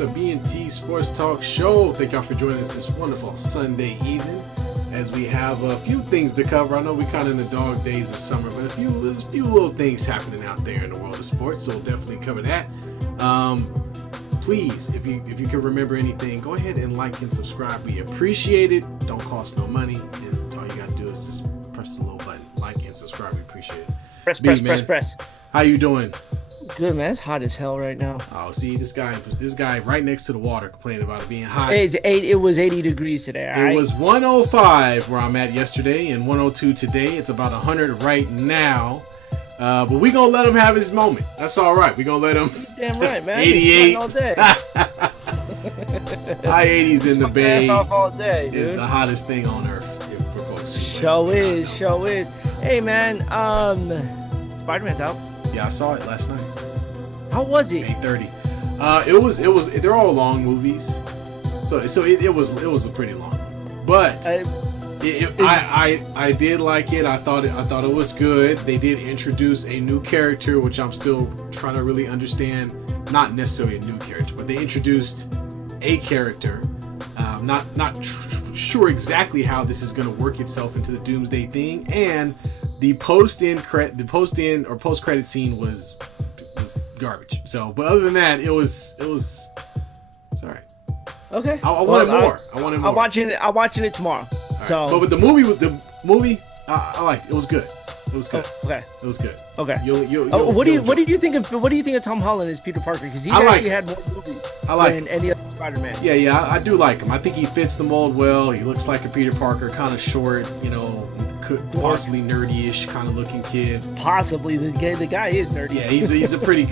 the B&T Sportstalk show. Thank y'all for joining us this wonderful Sunday evening as we have a few things to cover. I know we're kind of in the dog days of summer, but there's a few little things happening out there in the world of sports, so we'll definitely cover that. Please, if you can remember anything, go ahead and like and subscribe. We appreciate it. Don't cost no money, and all you gotta do is just press the little button, like and subscribe. We appreciate it. Press. How you doing? Good, man. It's hot as hell right now. Oh, see, this guy right next to the water complaining about it being hot. It was 80 degrees today. It was 105 where I'm at yesterday and 102 today. It's about 100 right now. But we gonna let him have his moment. That's all right. We gonna let him. Damn right, man. 88. All day. High 80s in the Bay. Ass off all day, dude. Is the hottest thing on earth for folks. Show is. Hey, man. Spider-Man's out. Yeah, I saw it last night. How was it? 8:30. It was. They're all long movies, so it was a pretty long, but. I did like it. I thought it was good. They did introduce a new character, which I'm still trying to really understand. Not necessarily a new character, but they introduced a character. Not sure exactly how this is going to work itself into the Doomsday thing. And the post credit scene was garbage. So, but other than that, it was sorry. Okay. I wanted more. I'm watching it tomorrow. Right. So, but the movie I liked. It was good. It was good. Okay. It was good. Okay. What do you think of Tom Holland as Peter Parker? Because he actually had more movies than any other Spider-Man. Yeah, I do like him. I think he fits the mold well. He looks like a Peter Parker, kind of short, possibly nerdy-ish kind of looking kid. Possibly the guy is nerdy. Yeah, he's a pretty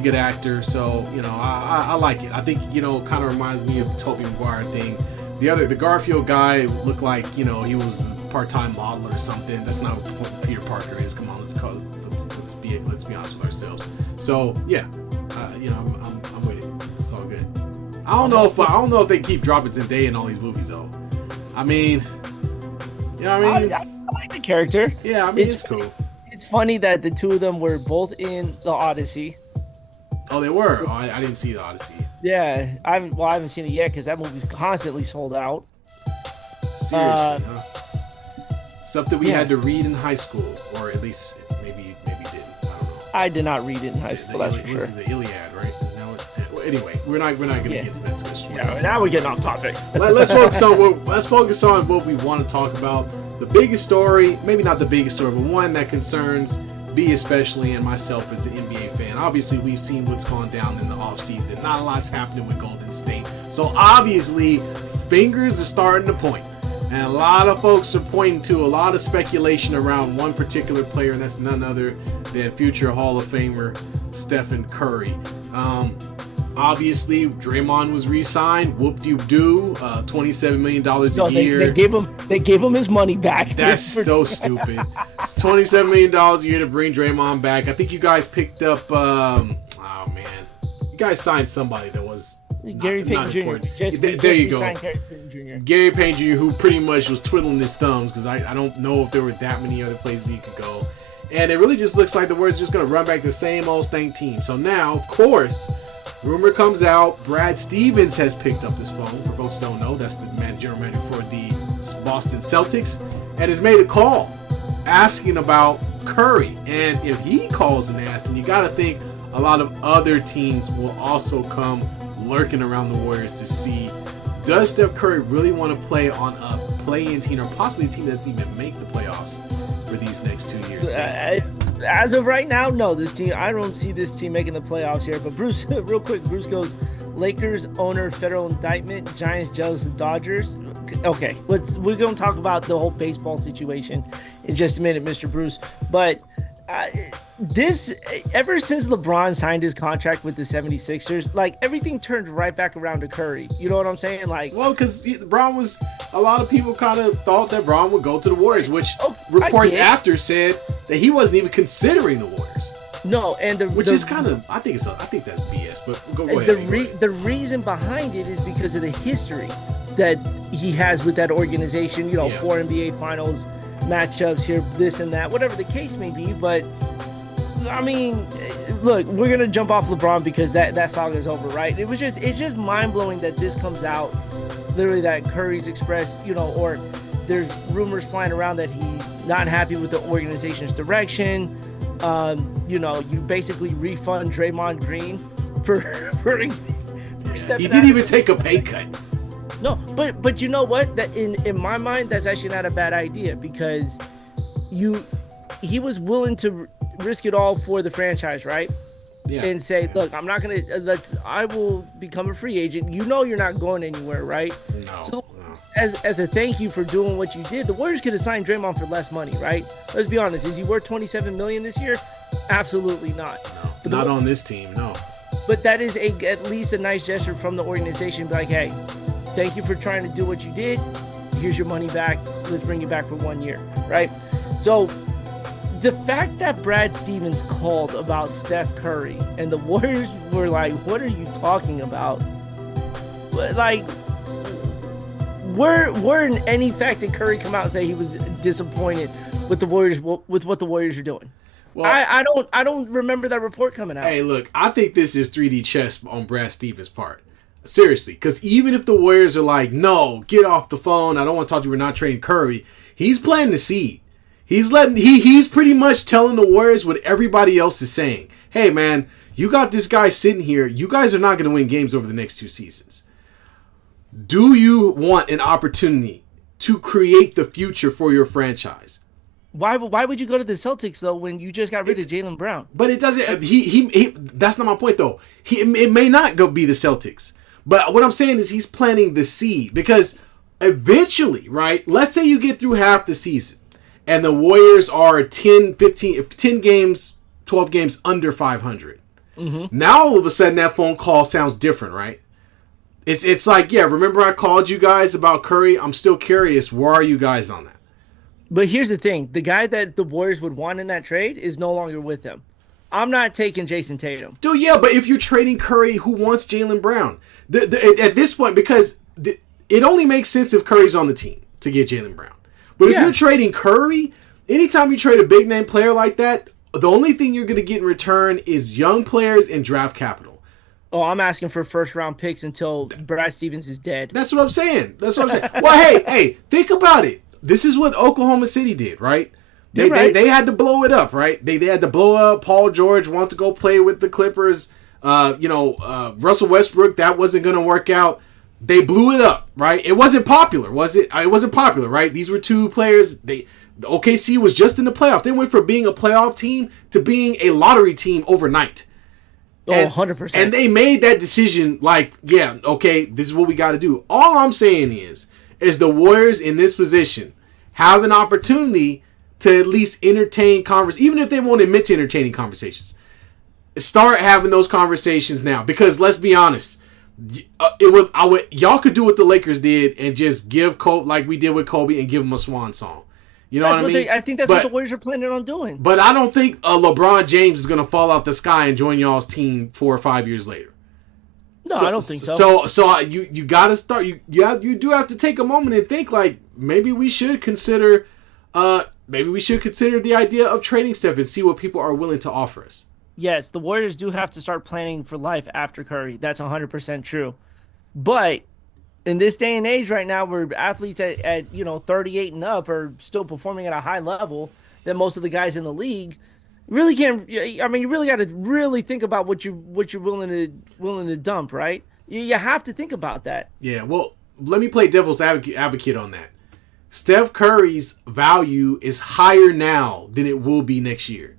good actor. So I like it. I think kind of reminds me of the Tobey Maguire thing. The Garfield guy looked like he was a part-time model or something. That's not what Peter Parker is. Come on, let's be honest with ourselves. So yeah, I'm with it. It's all good. I don't know if they keep dropping Zendaya in all these movies though. I mean, I like the character. Yeah, I mean it's cool. It's funny that the two of them were both in the Odyssey. Oh, they were. Oh, I didn't see the Odyssey. Yeah, I haven't seen it yet because that movie's constantly sold out. Seriously, huh? Something we had to read in high school, or at least maybe didn't. I don't know. I did not read it in high school. That's for sure. This is the Iliad, right? Isn't that what? Well, anyway, we're not going to get to that discussion. Yeah, now we're getting off topic. Let's focus on what we want to talk about. The biggest story, maybe not the biggest story, but one that concerns B especially and myself as an NBA fan. Obviously, we've seen what's gone down in the offseason. Not a lot's happening with Golden State. So obviously, fingers are starting to point. And a lot of folks are pointing to a lot of speculation around one particular player, and that's none other than future Hall of Famer Stephen Curry. Obviously, Draymond was re-signed. Whoop-de-doo, $27 million a year. They gave him his money back. That's so stupid. It's $27 million a year to bring Draymond back. I think you guys picked up. You guys signed somebody that was Gary Payton Jr. There you go. Gary Payton Jr., who pretty much was twiddling his thumbs because I don't know if there were that many other places he could go. And it really just looks like the Warriors are just going to run back the same old stank team. So now, of course, rumor comes out, Brad Stevens has picked up this phone. For folks who don't know, that's the general manager for the Boston Celtics, and has made a call asking about Curry. And if he calls and asks, then you got to think a lot of other teams will also come lurking around the Warriors to see, does Steph Curry really want to play on a play-in team, or possibly a team that doesn't even make the playoffs for these next 2 years? As of right now, no. I don't see this team making the playoffs here. But Bruce, real quick, Bruce goes, Lakers owner federal indictment, Giants jealous of Dodgers. Okay, we're going to talk about the whole baseball situation in just a minute, Mr. Bruce. But ever since LeBron signed his contract with the 76ers, everything turned right back around to Curry. You know what I'm saying? Well, because a lot of people kind of thought that Bron would go to the Warriors, which reports after said that he wasn't even considering the Warriors. No, and is kind of, I think that's BS. But go ahead. The reason behind it is because of the history that he has with that organization. 4 NBA Finals matchups here, this and that, whatever the case may be. But I mean, look, we're gonna jump off LeBron because that saga is over, right? It's just mind blowing that this comes out, literally that Curry's expressed, or there's rumors flying around that he's not happy with the organization's direction. You basically refund Draymond Green for he didn't even take a pay cut. No, but you know what? That in my mind, that's actually not a bad idea because he was willing to risk it all for the franchise, right? Yeah. And say, look, I'm not gonna. I will become a free agent. You're not going anywhere, right? No. So, as a thank you for doing what you did, the Warriors could have signed Draymond for less money, right? Let's be honest. Is he worth $27 million this year? Absolutely not. No, not on this team, no. But that is at least a nice gesture from the organization. Be like, hey, thank you for trying to do what you did. Here's your money back. Let's bring you back for 1 year, right? So the fact that Brad Stevens called about Steph Curry and the Warriors were like, what are you talking about? Like, were in any fact that Curry come out and say he was disappointed with the Warriors, with what the Warriors are doing? Well, I don't remember that report coming out. Hey, look, I think this is 3D chess on Brad Stevens' part. Seriously, because even if the Warriors are like, no, get off the phone, I don't want to talk to you, we're not trading Curry, he's planting the seed. He's pretty much telling the Warriors what everybody else is saying. Hey, man, you got this guy sitting here. You guys are not going to win games over the next 2 seasons. Do you want an opportunity to create the future for your franchise? Why would you go to the Celtics, though, when you just got rid of Jaylen Brown? But it doesn't. He that's not my point, though. It may not go be the Celtics. But what I'm saying is he's planting the seed. Because eventually, right, let's say you get through half the season and the Warriors are 10 games, 12 games under 500. Mm-hmm. Now, all of a sudden, that phone call sounds different, right? It's like, yeah, remember I called you guys about Curry? I'm still curious. Where are you guys on that? But here's the thing. The guy that the Warriors would want in that trade is no longer with them. I'm not taking Jason Tatum. Dude, yeah, but if you're trading Curry, who wants Jaylen Brown? At this point, because it only makes sense if Curry's on the team to get Jaylen Brown. But if you're trading Curry, anytime you trade a big-name player like that, the only thing you're going to get in return is young players and draft capital. Oh, I'm asking for first-round picks until Brad Stevens is dead. That's what I'm saying. Well, hey, think about it. This is what Oklahoma City did, right? They had to blow it up, right? They had to blow up. Paul George wanted to go play with the Clippers. Russell Westbrook, that wasn't going to work out. They blew it up, right? It wasn't popular, was it? It wasn't popular, right? These were two players. The OKC was just in the playoffs. They went from being a playoff team to being a lottery team overnight. Oh, 100%. And they made that decision like, yeah, okay, this is what we got to do. All I'm saying is the Warriors in this position have an opportunity to at least entertain conversations, even if they won't admit to entertaining conversations. Start having those conversations now, because let's be honest, y'all could do what the Lakers did and just give Kobe, like we did with Kobe, and give him a swan song. You know what I mean? I think that's what the Warriors are planning on doing. But I don't think LeBron James is going to fall out the sky and join y'all's team 4 or 5 years later. No, I don't think so. So you got to start. You do have to take a moment and think like maybe we should consider the idea of trading Steph and see what people are willing to offer us. Yes, the Warriors do have to start planning for life after Curry. That's 100% true. But in this day and age right now, where athletes at 38 and up are still performing at a high level than most of the guys in the league, really can't. I mean, you really got to really think about what you're willing to dump, right? You have to think about that. Yeah. Well, let me play devil's advocate on that. Steph Curry's value is higher now than it will be next year.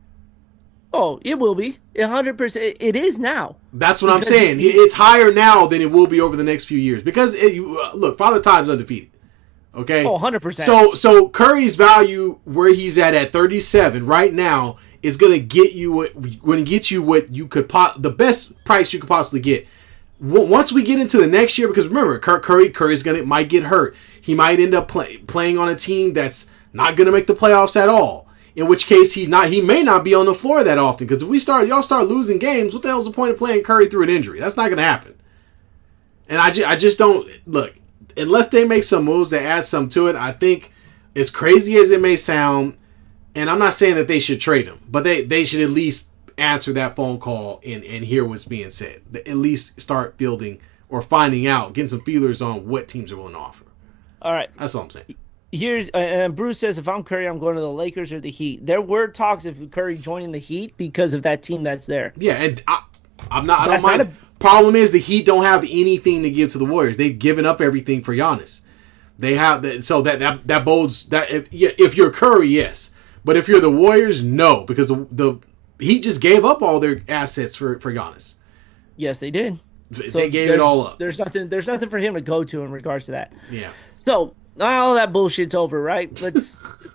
Oh, it will be 100%. It is now. That's what I'm saying. It's higher now than it will be over the next few years. Because look, Father Time's undefeated. Okay. Oh, 100%. So Curry's value where he's at 37 right now is going to get you what you could the best price you could possibly get. Once we get into the next year, because remember, Curry's might get hurt. He might end up playing on a team that's not going to make the playoffs at all. In which case he may not be on the floor that often. Because if y'all start losing games, what the hell's the point of playing Curry through an injury? That's not going to happen. And I just don't look, unless they make some moves that add some to it. I think, as crazy as it may sound, and I'm not saying that they should trade him, but they should at least answer that phone call and hear what's being said. At least start fielding or finding out, getting some feelers on what teams are willing to offer. All right. That's all I'm saying. Here's and Bruce says, if I'm Curry, I'm going to the Lakers or the Heat. There were talks of Curry joining the Heat because of that team that's there. Yeah, and I'm not. I don't mind. Problem is the Heat don't have anything to give to the Warriors. They've given up everything for Giannis. They have so that bodes that if you're Curry, yes, but if you're the Warriors, no, because the Heat just gave up all their assets for Giannis. Yes, they did. They gave it all up. There's nothing for him to go to in regards to that. Yeah. So all that bullshit's over, right?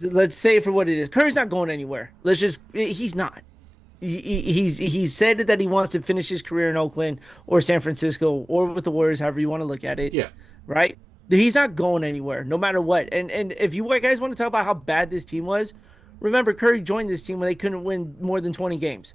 Let's say it for what it is. Curry's not going anywhere. He's not. He's said that he wants to finish his career in Oakland or San Francisco or with the Warriors, however you want to look at it. Yeah. Right? He's not going anywhere, no matter what. And if you guys want to talk about how bad this team was, remember Curry joined this team when they couldn't win more than 20 games.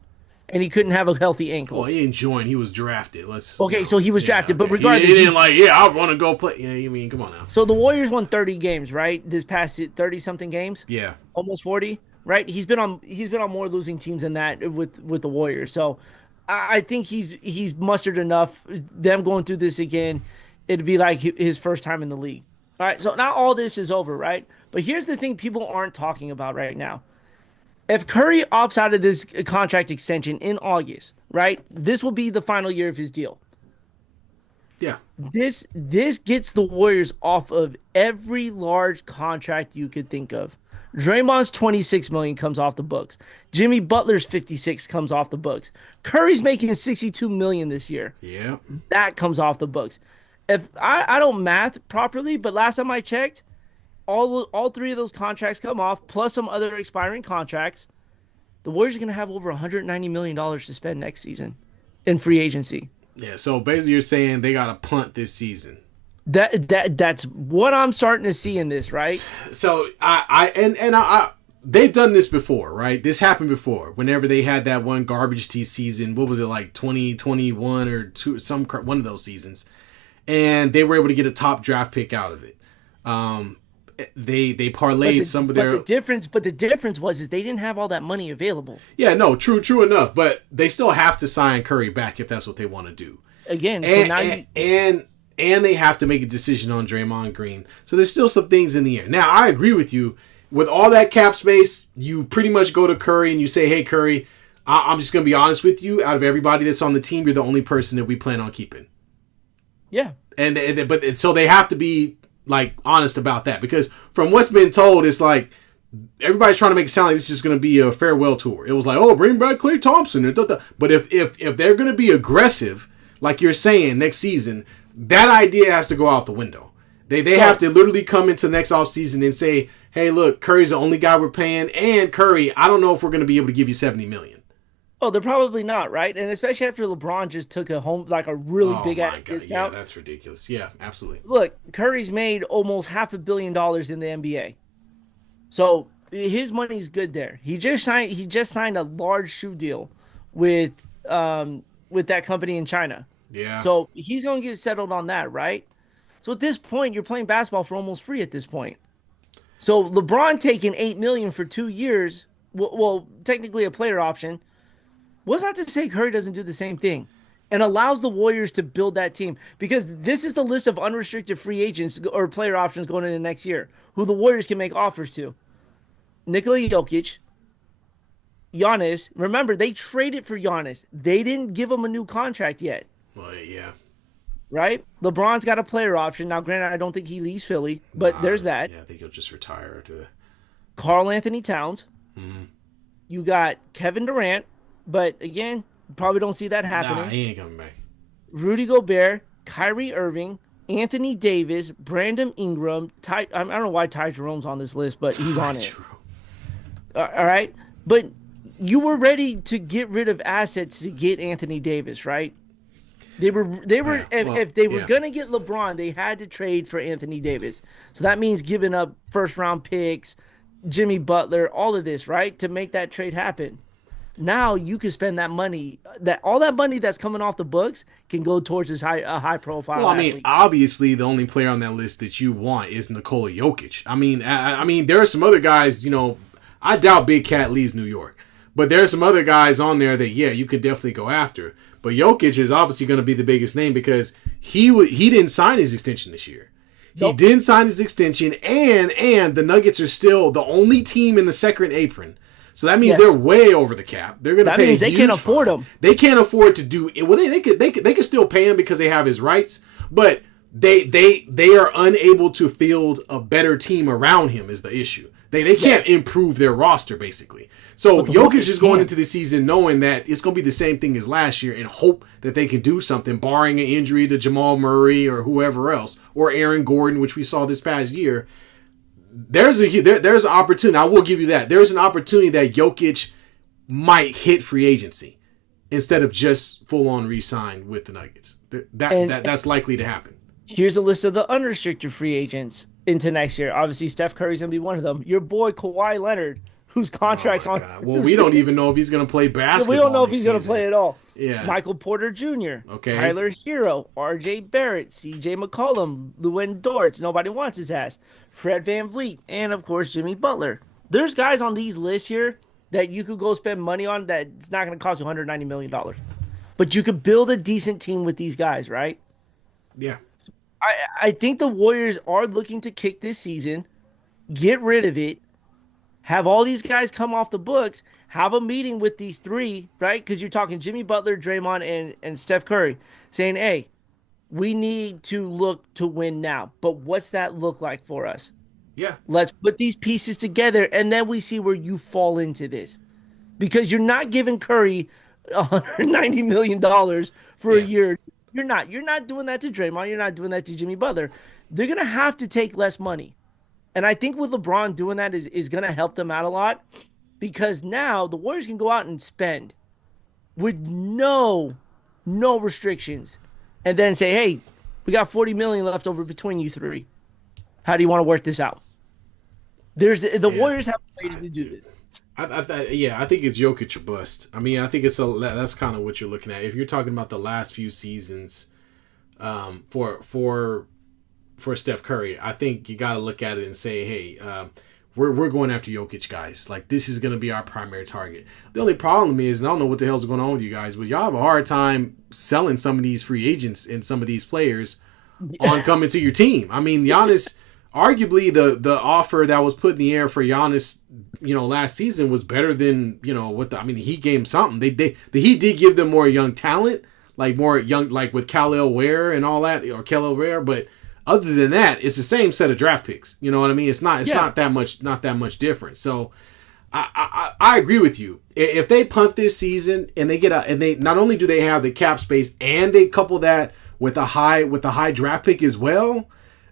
And he couldn't have a healthy ankle. Well, he didn't join. He was drafted. So he was drafted. But regardless, he didn't I want to go play. Yeah, you mean, come on now. So the Warriors won 30 games, right? This past 30-something games? Yeah. Almost 40, right? He's been on more losing teams than that with the Warriors. So I think he's mustered enough. Them going through this again, it'd be like his first time in the league. All right, so now all this is over, right? But here's the thing people aren't talking about right now. If Curry opts out of this contract extension in August, right, this will be the final year of his deal. Yeah. This gets the Warriors off of every large contract you could think of. Draymond's $26 million comes off the books. Jimmy Butler's $56 comes off the books. Curry's making $62 million this year. Yeah. That comes off the books. If I don't math properly, but last time I checked, all three of those contracts come off, plus some other expiring contracts. The Warriors are going to have over $190 million to spend next season in free agency. Yeah, so basically you're saying they got to punt this season. That's what I'm starting to see in this, right? So they've done this before, right? This happened before. Whenever they had that one garbage tea season, what was it, like 2021 or one of those seasons, and they were able to get a top draft pick out of it. They parlayed some of their. But the difference was they didn't have all that money available. Yeah, no, true enough. But they still have to sign Curry back if that's what they want to do. Again, and they have to make a decision on Draymond Green. So there's still some things in the air. Now I agree with you. With all that cap space, you pretty much go to Curry and you say, "Hey, Curry, I'm just gonna be honest with you. Out of everybody that's on the team, you're the only person that we plan on keeping." Yeah. But so they have to be like honest about that, because from what's been told, it's like everybody's trying to make it sound like this is just going to be a farewell tour. It was like, oh, bring back Klay Thompson. But if they're going to be aggressive, like you're saying, next season, that idea has to go out the window. They have to literally come into next offseason and say, hey, look, Curry's the only guy we're paying, and Curry, I don't know if we're going to be able to give you $70 million. Oh, they're probably not, right? And especially after LeBron just took a really big ass discount. Yeah, that's ridiculous. Yeah, absolutely. Look, Curry's made almost $500 million in the NBA, so his money's good there. He just signed a large shoe deal with that company in China. Yeah. So he's gonna get settled on that, right? So at this point, you're playing basketball for almost free at this point. So LeBron taking $8 million for 2 years, well, technically a player option. What's not to say Curry doesn't do the same thing and allows the Warriors to build that team? Because this is the list of unrestricted free agents or player options going into next year who the Warriors can make offers to. Nikola Jokic, Giannis. Remember, they traded for Giannis. They didn't give him a new contract yet. Well, yeah. Right? LeBron's got a player option. Now, granted, I don't think he leaves Philly, but there's that. Yeah, I think he'll just retire after that. Karl Anthony Towns. Mm-hmm. You got Kevin Durant. But again, probably don't see that happening. Nah, he ain't coming back. Rudy Gobert, Kyrie Irving, Anthony Davis, Brandon Ingram. I don't know why Ty Jerome's on this list, but he's on it. All right? But you were ready to get rid of assets to get Anthony Davis, right? If they were going to get LeBron, they had to trade for Anthony Davis. So that means giving up first-round picks, Jimmy Butler, all of this, right, to make that trade happen. Now you can spend that money. All that money that's coming off the books can go towards this high profile. Well, I mean, obviously the only player on that list that you want is Nikola Jokic. I mean, there are some other guys. I doubt Big Cat leaves New York, But there are some other guys on there that, yeah, you could definitely go after. But Jokic is obviously going to be the biggest name because he didn't sign his extension this year. He didn't sign his extension, and the Nuggets are still the only team in the second apron. So that means they're way over the cap. They're going to pay. That means they can't afford him. They can't afford to do it. Well, they could still pay him because they have his rights, but they are unable to field a better team around him is the issue. They can't improve their roster basically. So Jokic is going into the season knowing that it's going to be the same thing as last year and hope that they can do something, barring an injury to Jamal Murray or whoever else, or Aaron Gordon, which we saw this past year. There's an opportunity. I will give you that. There's an opportunity that Jokic might hit free agency instead of just full on re-sign with the Nuggets. That's likely to happen. Here's a list of the unrestricted free agents into next year. Obviously, Steph Curry's gonna be one of them. Your boy Kawhi Leonard, whose contract's on. Well, we don't even know if he's gonna play basketball. We don't know if he's gonna play at all. Yeah. Michael Porter Jr., Tyler Hero, R.J. Barrett, C.J. McCollum, Lewin Dortz. Nobody wants his ass. Fred VanVleet, and of course Jimmy Butler. There's guys on these lists here that you could go spend money on that's not gonna cost you $190 million, but you could build a decent team with these guys, right? Yeah. I think the Warriors are looking to kick this season, get rid of it, have all these guys come off the books, have a meeting with these three, right? Because you're talking Jimmy Butler, Draymond, and Steph Curry, saying, hey, we need to look to win now. But what's that look like for us? Yeah. Let's put these pieces together, and then we see where you fall into this. Because you're not giving Curry $190 million for a year. You're not doing that to Draymond. You're not doing that to Jimmy Butler. They're going to have to take less money. And I think with LeBron doing that is going to help them out a lot because now the Warriors can go out and spend with no restrictions and then say, hey, we got $40 million left over between you three. How do you want to work this out? Warriors have a way to do it. I think it's Jokic or bust. I mean, I think that's kind of what you're looking at. If you're talking about the last few seasons, for Steph Curry, I think you got to look at it and say, hey, we're going after Jokic, guys. Like, this is going to be our primary target. The only problem is, and I don't know what the hell's going on with you guys, but y'all have a hard time selling some of these free agents and some of these players on coming to your team. I mean, Giannis, arguably the offer that was put in the air for Giannis, last season was better than, he gave him something. The Heat did give them more young talent, like more young, like with Khalil Ware and all that, or Khalil Ware, but other than that, it's the same set of draft picks. You know what I mean? It's not that much different. So I agree with you. If they punt this season and they not only do they have the cap space and they couple that with a high draft pick as well,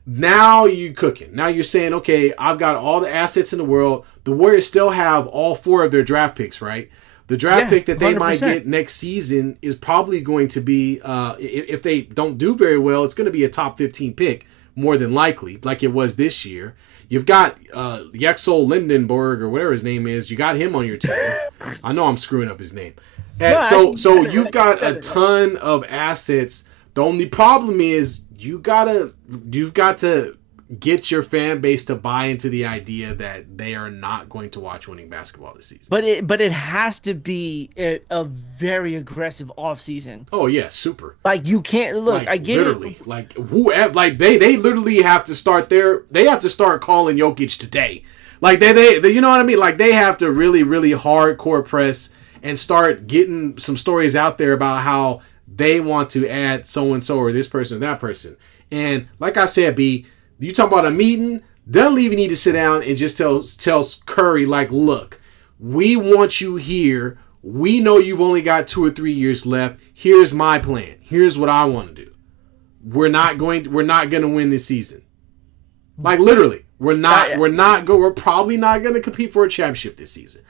now you're cooking. Now you're saying, okay, I've got all the assets in the world. The Warriors still have all 4 of their draft picks, right? The draft pick that they 100%. Might get next season is probably going to be, if they don't do very well, it's going to be a top 15 pick, more than likely, like it was this year. You've got Yexel Lindenberg, or whatever his name is. You got him on your team. I know I'm screwing up his name. And so you've got a ton of assets. The only problem is you've got to get your fan base to buy into the idea that they are not going to watch winning basketball this season. But it has to be a very aggressive offseason. Oh yeah, super. Like you can't look. Like, I get literally, it. Like whoever, like they literally have to start calling Jokic today. Like they you know what I mean? Like they have to really hardcore press and start getting some stories out there about how they want to add so and so or this person or that person. And like I said, B, you talk about a meeting, doesn't even need to sit down and just tell Curry, like, look, we want you here. We know you've only got 2 or 3 years left. Here's my plan. Here's what I want to do. We're not going to win this season. Like literally, we're probably not going to compete for a championship this season.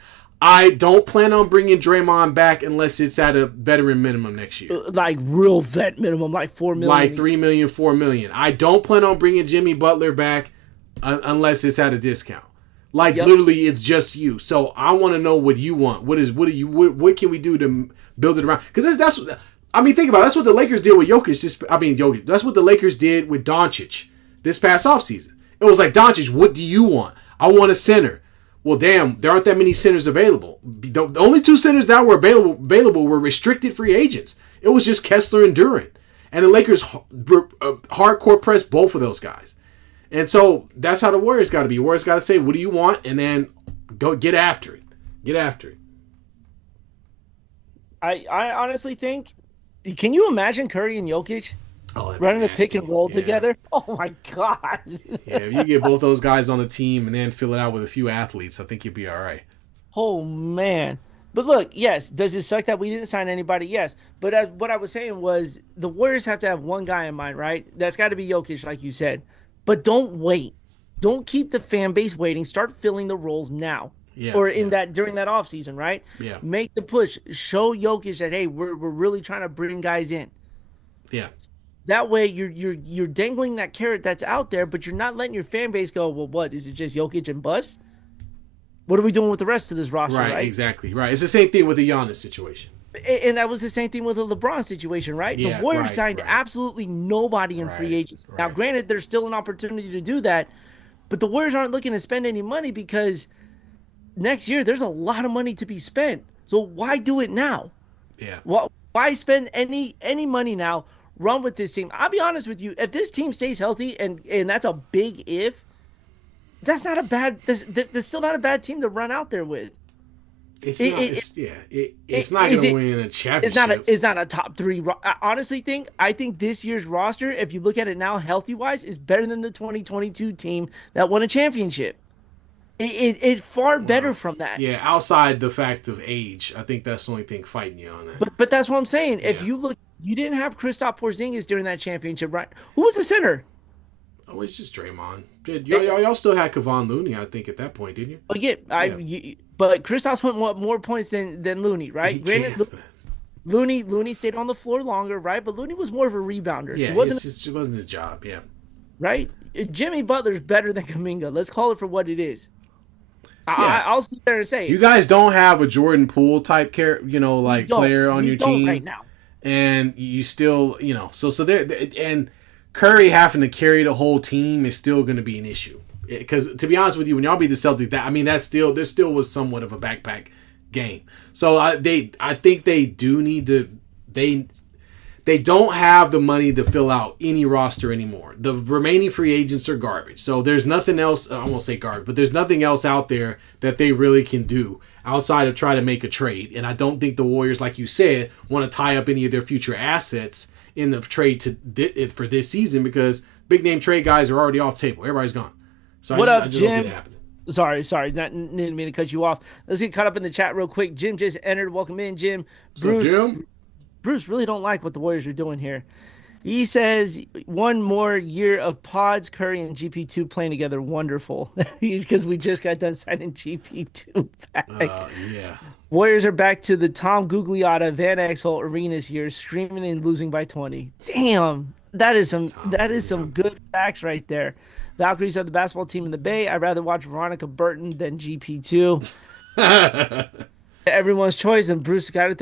I don't plan on bringing Draymond back unless it's at a veteran minimum next year. Like real vet minimum, like $4 million. Like $3 million, $4 million. I don't plan on bringing Jimmy Butler back unless it's at a discount. Like literally, it's just you. So I want to know what you want. What can we do to build it around? Because that's think about it. That's what the Lakers did with Jokic. That's what the Lakers did with Doncic this past offseason. It was like, Doncic, what do you want? I want a center. Well, damn, there aren't that many centers available. The only 2 centers that were available were restricted free agents. It was just Kessler and Durant. And the Lakers hardcore pressed both of those guys. And so that's how the Warriors got to be. Warriors got to say, what do you want? And then go get after it. Get after it. I honestly think, can you imagine Curry and Jokic running a pick and roll together? Oh, my God. Yeah, if you get both those guys on the team and then fill it out with a few athletes, I think you'd be all right. Oh, man. But look, yes, does it suck that we didn't sign anybody? Yes. But what I was saying was the Warriors have to have one guy in mind, right? That's got to be Jokic, like you said. But don't wait. Don't keep the fan base waiting. Start filling the roles now. Yeah, or during that offseason, right? Yeah. Make the push. Show Jokic that, hey, we're really trying to bring guys in. Yeah. That way you're dangling that carrot that's out there, but you're not letting your fan base go, well, what? Is it just Jokic and bust? What are we doing with the rest of this roster, right? Exactly. Right. It's the same thing with the Giannis situation. And that was the same thing with the LeBron situation, right? Yeah, the Warriors signed absolutely nobody in free agency. Now, granted, there's still an opportunity to do that, but the Warriors aren't looking to spend any money because next year there's a lot of money to be spent. So why do it now? Yeah. Why spend any money now? Run with this team. I'll be honest with you. If this team stays healthy, and that's a big if, that's not a bad. That's still not a bad team to run out there with. It's not going to win a championship. It's not a top 3. I honestly think this year's roster, if you look at it now, healthy wise, is better than the 2022 team that won a championship. It's far better from that. Yeah, outside the fact of age, I think that's the only thing fighting you on that. But that's what I'm saying. Yeah. If you look, you didn't have Kristaps Porzingis during that championship, right? Who was the center? Oh, it's just Draymond. Y'all still had Kevon Looney, I think, at that point, didn't you? But Kristaps went more points than Looney, right? Granted, Looney stayed on the floor longer, right? But Looney was more of a rebounder. Yeah, it wasn't his job. Yeah, right. Jimmy Butler's better than Kuminga. Let's call it for what it is. Yeah. I'll sit there and say you guys don't have a Jordan Poole type player on your team right now, and you still so there and Curry having to carry the whole team is still going to be an issue because to be honest with you, when y'all beat the Celtics, there still was somewhat of a backpack game. So I think they do need to They don't have the money to fill out any roster anymore. The remaining free agents are garbage. So there's nothing else, I won't say garbage, but there's nothing else out there that they really can do outside of try to make a trade. And I don't think the Warriors, like you said, want to tie up any of their future assets in the trade for this season because big name trade guys are already off the table. Everybody's gone. So what I up, just Jim? don't see that happening. Sorry, didn't mean to cut you off. Let's get caught up in the chat real quick. Jim just entered. Welcome in, Jim. Bruce. What's up, Jim? Bruce really don't like what the Warriors are doing here. He says one more year of pods, Curry and GP2 playing together. Wonderful. Because we just got done signing GP2 back. Yeah. Warriors are back to the Tom Gugliotta Van Exel arenas here, screaming and losing by 20. Damn. That is some good facts right there. Valkyries are the basketball team in the Bay. I'd rather watch Veronica Burton than GP2. Everyone's choice, and Bruce got to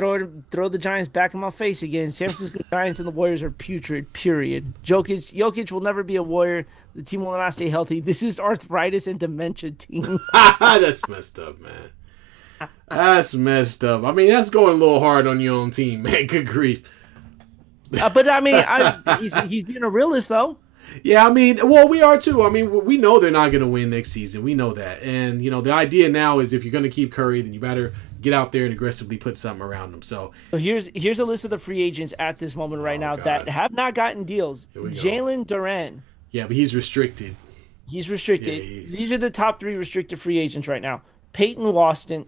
throw the Giants back in my face again. San Francisco Giants and the Warriors are putrid, period. Jokic will never be a Warrior. The team will not stay healthy. This is arthritis and dementia team. That's messed up, man. That's messed up. I mean, that's going a little hard on your own team, man. Good grief. But, I mean, he's being a realist, though. Yeah, I mean, well, we are too. I mean, we know they're not going to win next season. We know that. And, the idea now is if you're going to keep Curry, then you better get out there and aggressively put something around him. So here's a list of the free agents at this moment right now that have not gotten deals. Jalen Duren. Yeah, but he's restricted. He's restricted. Yeah, These are the top 3 restricted free agents right now. Peyton Watson.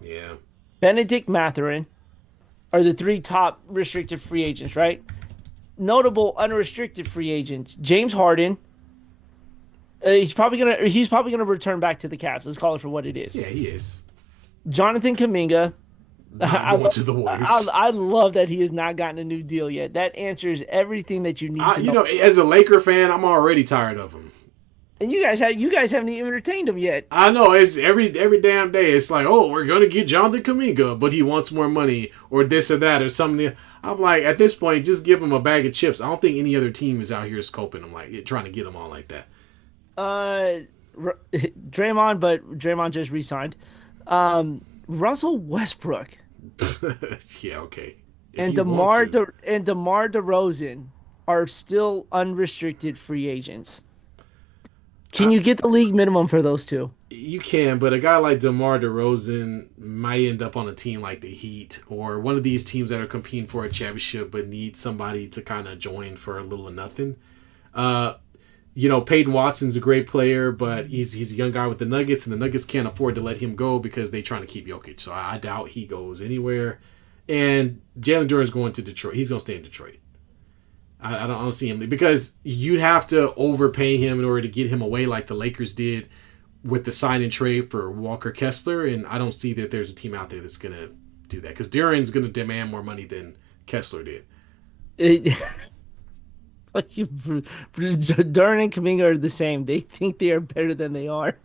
Yeah. Benedict Mathurin are the 3 top restricted free agents, right? Notable unrestricted free agents: James Harden. He's probably gonna return back to the Cavs. Let's call it for what it is. Yeah, he is. Jonathan Kuminga. To the Warriors. I love that he has not gotten a new deal yet. That answers everything that you need to know. As a Laker fan, I'm already tired of him. And you guys haven't even entertained him yet. I know. It's every damn day. It's like, oh, we're gonna get Jonathan Kuminga, but he wants more money or this or that or something. I'm like, at this point, just give him a bag of chips. I don't think any other team is out here scoping him trying to get him all like that. Draymond, but Draymond just re-signed. Russell Westbrook Yeah, okay. If and you want to. DeMar DeRozan are still unrestricted free agents. Can you get the league minimum for those two? You can, but a guy like DeMar DeRozan might end up on a team like the Heat or one of these teams that are competing for a championship but need somebody to kind of join for a little or nothing. Peyton Watson's a great player, but he's a young guy with the Nuggets, and the Nuggets can't afford to let him go because they're trying to keep Jokic. So I doubt he goes anywhere. And Jalen Duren's going to Detroit. He's going to stay in Detroit. I don't see him because you'd have to overpay him in order to get him away like the Lakers did with the sign and trade for Walker Kessler, and I don't see that there's a team out there that's going to do that because Duren's going to demand more money than Kessler did. Fuck you, Duren and Kuminga are the same. They think they are better than they are.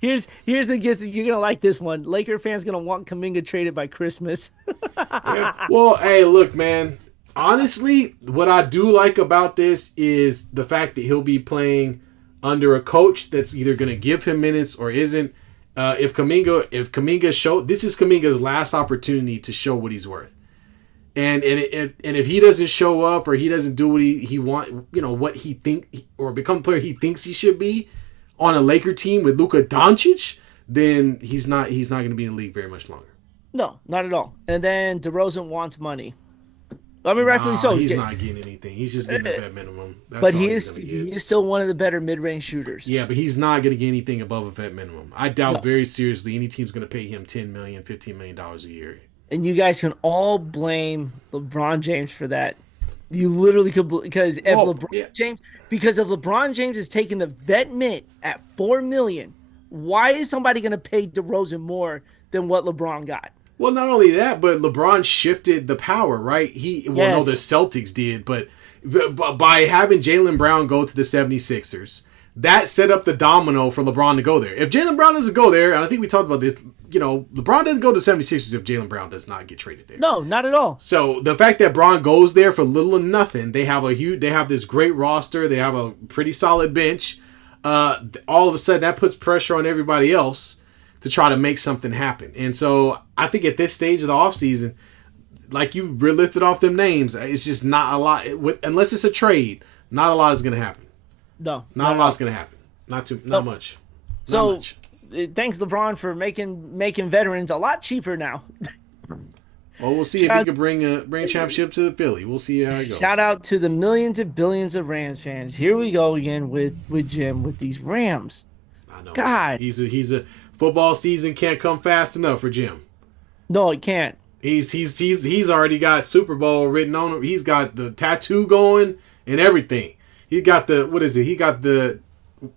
Here's the guess. You're gonna like this one. Laker fans gonna want Kuminga traded by Christmas. Yeah. Well, hey, look, man. Honestly, what I do like about this is the fact that he'll be playing under a coach that's either going to give him minutes or isn't. If Kuminga show, this is Kuminga's last opportunity to show what he's worth. And if he doesn't show up or he doesn't do what he want, what he think or become the player he thinks he should be on a Laker team with Luka Doncic, then he's not going to be in the league very much longer. No, not at all. And then DeRozan wants money. I mean, rightfully so. He's not getting anything. He's just getting a vet minimum. But he is still one of the better mid-range shooters. Yeah, but he's not going to get anything above a vet minimum. I doubt very seriously any team's going to pay him $10 million, $15 million a year. And you guys can all blame LeBron James for that. You literally could, because if LeBron James is taking the vet mint at $4 million, why is somebody going to pay DeRozan more than what LeBron got? Well, not only that, but LeBron shifted the power, right? The Celtics did, but by having Jaylen Brown go to the 76ers, that set up the domino for LeBron to go there. If Jaylen Brown doesn't go there, and I think we talked about this, LeBron doesn't go to the 76ers if Jaylen Brown does not get traded there. No, not at all. So the fact that Braun goes there for little or nothing, they have this great roster, they have a pretty solid bench. All of a sudden, that puts pressure on everybody else to try to make something happen. And so I think at this stage of the offseason, like you listed off them names, it's just not a lot. Unless it's a trade, not a lot is going to happen. No. Not a lot's going to happen. Not much. So, thanks, LeBron, for making veterans a lot cheaper now. Well, we'll see if he can bring a championship to Philly. We'll see how it goes. Shout out to the millions and billions of Rams fans. Here we go again with Jim with these Rams. I know. God. He's a football season can't come fast enough for Jim. No, it can't. He's already got Super Bowl written on him. He's got the tattoo going and everything. He got He got the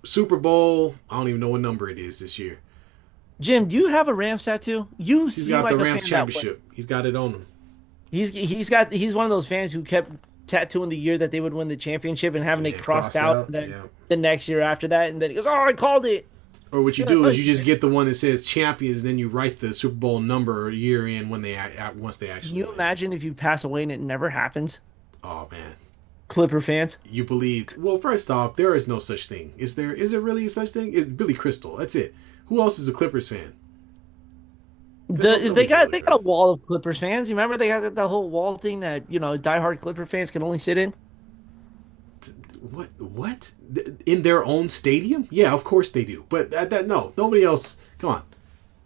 Super Bowl. I don't even know what number it is this year. Jim, do you have a Rams tattoo? He's got the Rams championship. He's got it on him. He's one of those fans who kept tattooing the year that they would win the championship and having it crossed out the next year after that, and then he goes, "Oh, I called it." Or what you do is you just get the one that says champions, and then you write the Super Bowl number a year in once they actually. Can you imagine if you pass away and it never happens? Oh man, Clipper fans. You believed. Well, first off, there is no such thing. Is there? Is there really such thing? It's Billy Crystal. That's it. Who else is a Clippers fan? They got a wall of Clippers fans. You remember they got the whole wall thing that diehard Clipper fans can only sit in. What? In their own stadium? Yeah, of course they do. But no, nobody else. Come on.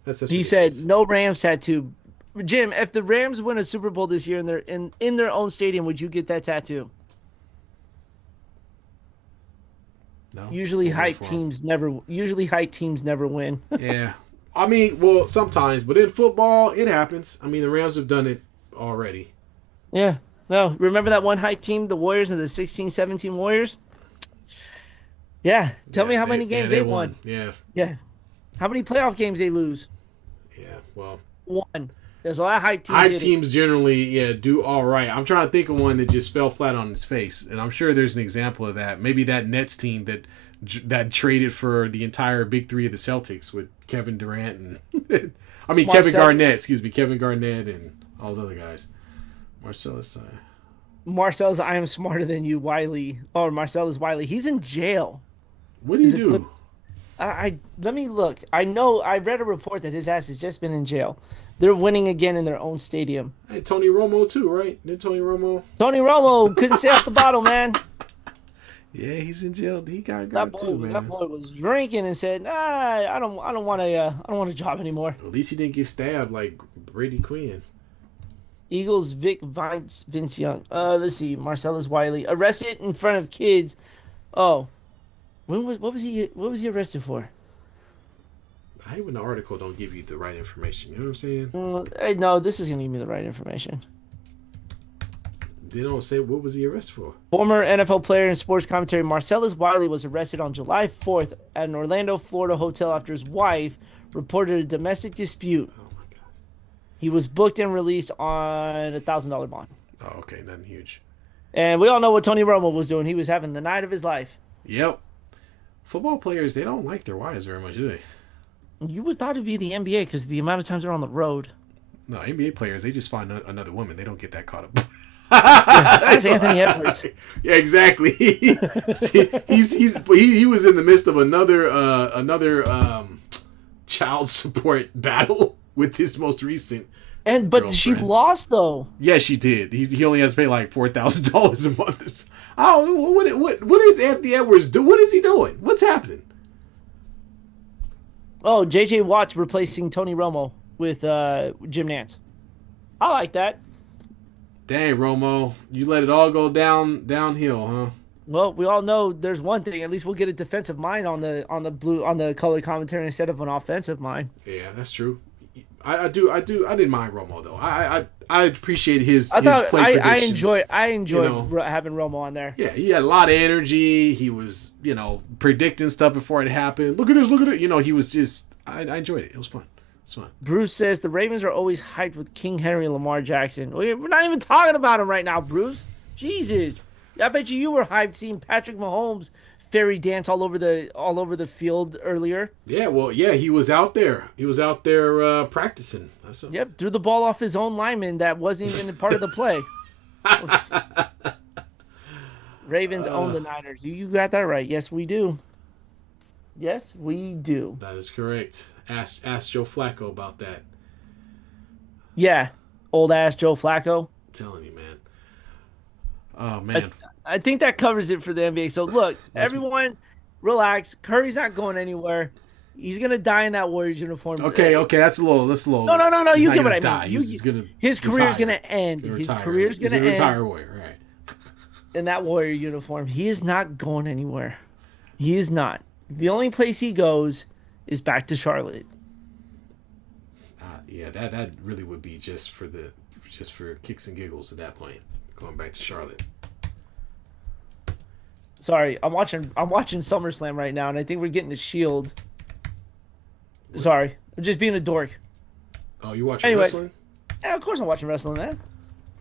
That's he ridiculous. said no Rams tattoo. Jim, if the Rams win a Super Bowl this year in their own stadium, would you get that tattoo? No. Usually hype teams never win. Yeah. I mean, well, sometimes, but in football, it happens. I mean, the Rams have done it already. Yeah. No, remember that one hype team, the Warriors and the 16-17 Warriors? Yeah. Tell me how many games they won. Yeah. Yeah. How many playoff games they lose? Yeah, well. One. There's a lot of hype teams. Hype teams generally, do all right. I'm trying to think of one that just fell flat on its face, and I'm sure there's an example of that. Maybe that Nets team that traded for the entire big three of the Celtics with Kevin Durant and Kevin Garnett and all those other guys. Marcellus, I am smarter than you, Wiley. Or Marcellus Wiley. He's in jail. What do you do? Let me look. I know I read a report that his ass has just been in jail. They're winning again in their own stadium. Hey, Tony Romo too, right? Did Tony Romo? Tony Romo couldn't stay off the bottle, man. Yeah, he's in jail. He got too, man. That boy was drinking and said, "Nah, I don't want a job anymore." At least he didn't get stabbed like Brady Quinn. Eagles Vince Young. Let's see. Marcellus Wiley arrested in front of kids. Oh, what was he arrested for? I hate when the article don't give you the right information. You know what I'm saying? No, this is gonna give me the right information. They don't say what was he arrested for. Former NFL player and sports commentary Marcellus Wiley was arrested on July 4th at an Orlando, Florida hotel after his wife reported a domestic dispute. Oh my god. He was booked and released on $1,000 bond. Oh, okay, nothing huge. And we all know what Tony Romo was doing. He was having the night of his life. Yep. Football players, they don't like their wives very much, do they? You would thought it'd be the NBA because the amount of times they're on the road. No, NBA players, they just find another woman. They don't get that caught up. That's Anthony Edwards. Yeah, exactly. See, he was in the midst of another child support battle with his most recent. But girlfriend. she lost though. Yeah, she did. He only has to pay like $4,000 a month. Oh, what is Anthony Edwards do? What is he doing? What's happening? Oh, J.J. Watt's replacing Tony Romo with Jim Nantz. I like that. Dang, Romo, you let it all go downhill, huh? Well, we all know there's one thing. At least we'll get a defensive mind on the color commentary instead of an offensive mind. Yeah, that's true. I didn't mind Romo though. I appreciate his play predictions. I enjoyed having Romo on there. Yeah, he had a lot of energy. He was, predicting stuff before it happened. Look at this, look at it. He was just I enjoyed it. It was fun. It's fun. Bruce says the Ravens are always hyped with King Henry Lamar Jackson. We're not even talking about him right now, Bruce. Jesus. I bet you were hyped seeing Patrick Mahomes fairy dance all over the field earlier. Yeah, well, yeah, he was out there. He was out there practicing. Yep, threw the ball off his own lineman that wasn't even part of the play. Ravens own the Niners. You got that right. Yes, we do. Yes, we do. That is correct. Ask Joe Flacco about that. Yeah, old ass Joe Flacco. I'm telling you, man. Oh man. I think that covers it for the NBA. So look, everyone, relax. Curry's not going anywhere. He's gonna die in that Warriors uniform. Okay, that's a little. No. You get what I mean. His career's gonna end. He's gonna retire Warrior, right? In that Warrior uniform, he is not going anywhere. He is not. The only place he goes is back to Charlotte. Yeah, that really would be just for kicks and giggles at that point. Going back to Charlotte. Sorry, I'm watching SummerSlam right now, and I think we're getting a Shield. Sorry, I'm just being a dork. Oh, you watching wrestling? Yeah, of course I'm watching wrestling, man.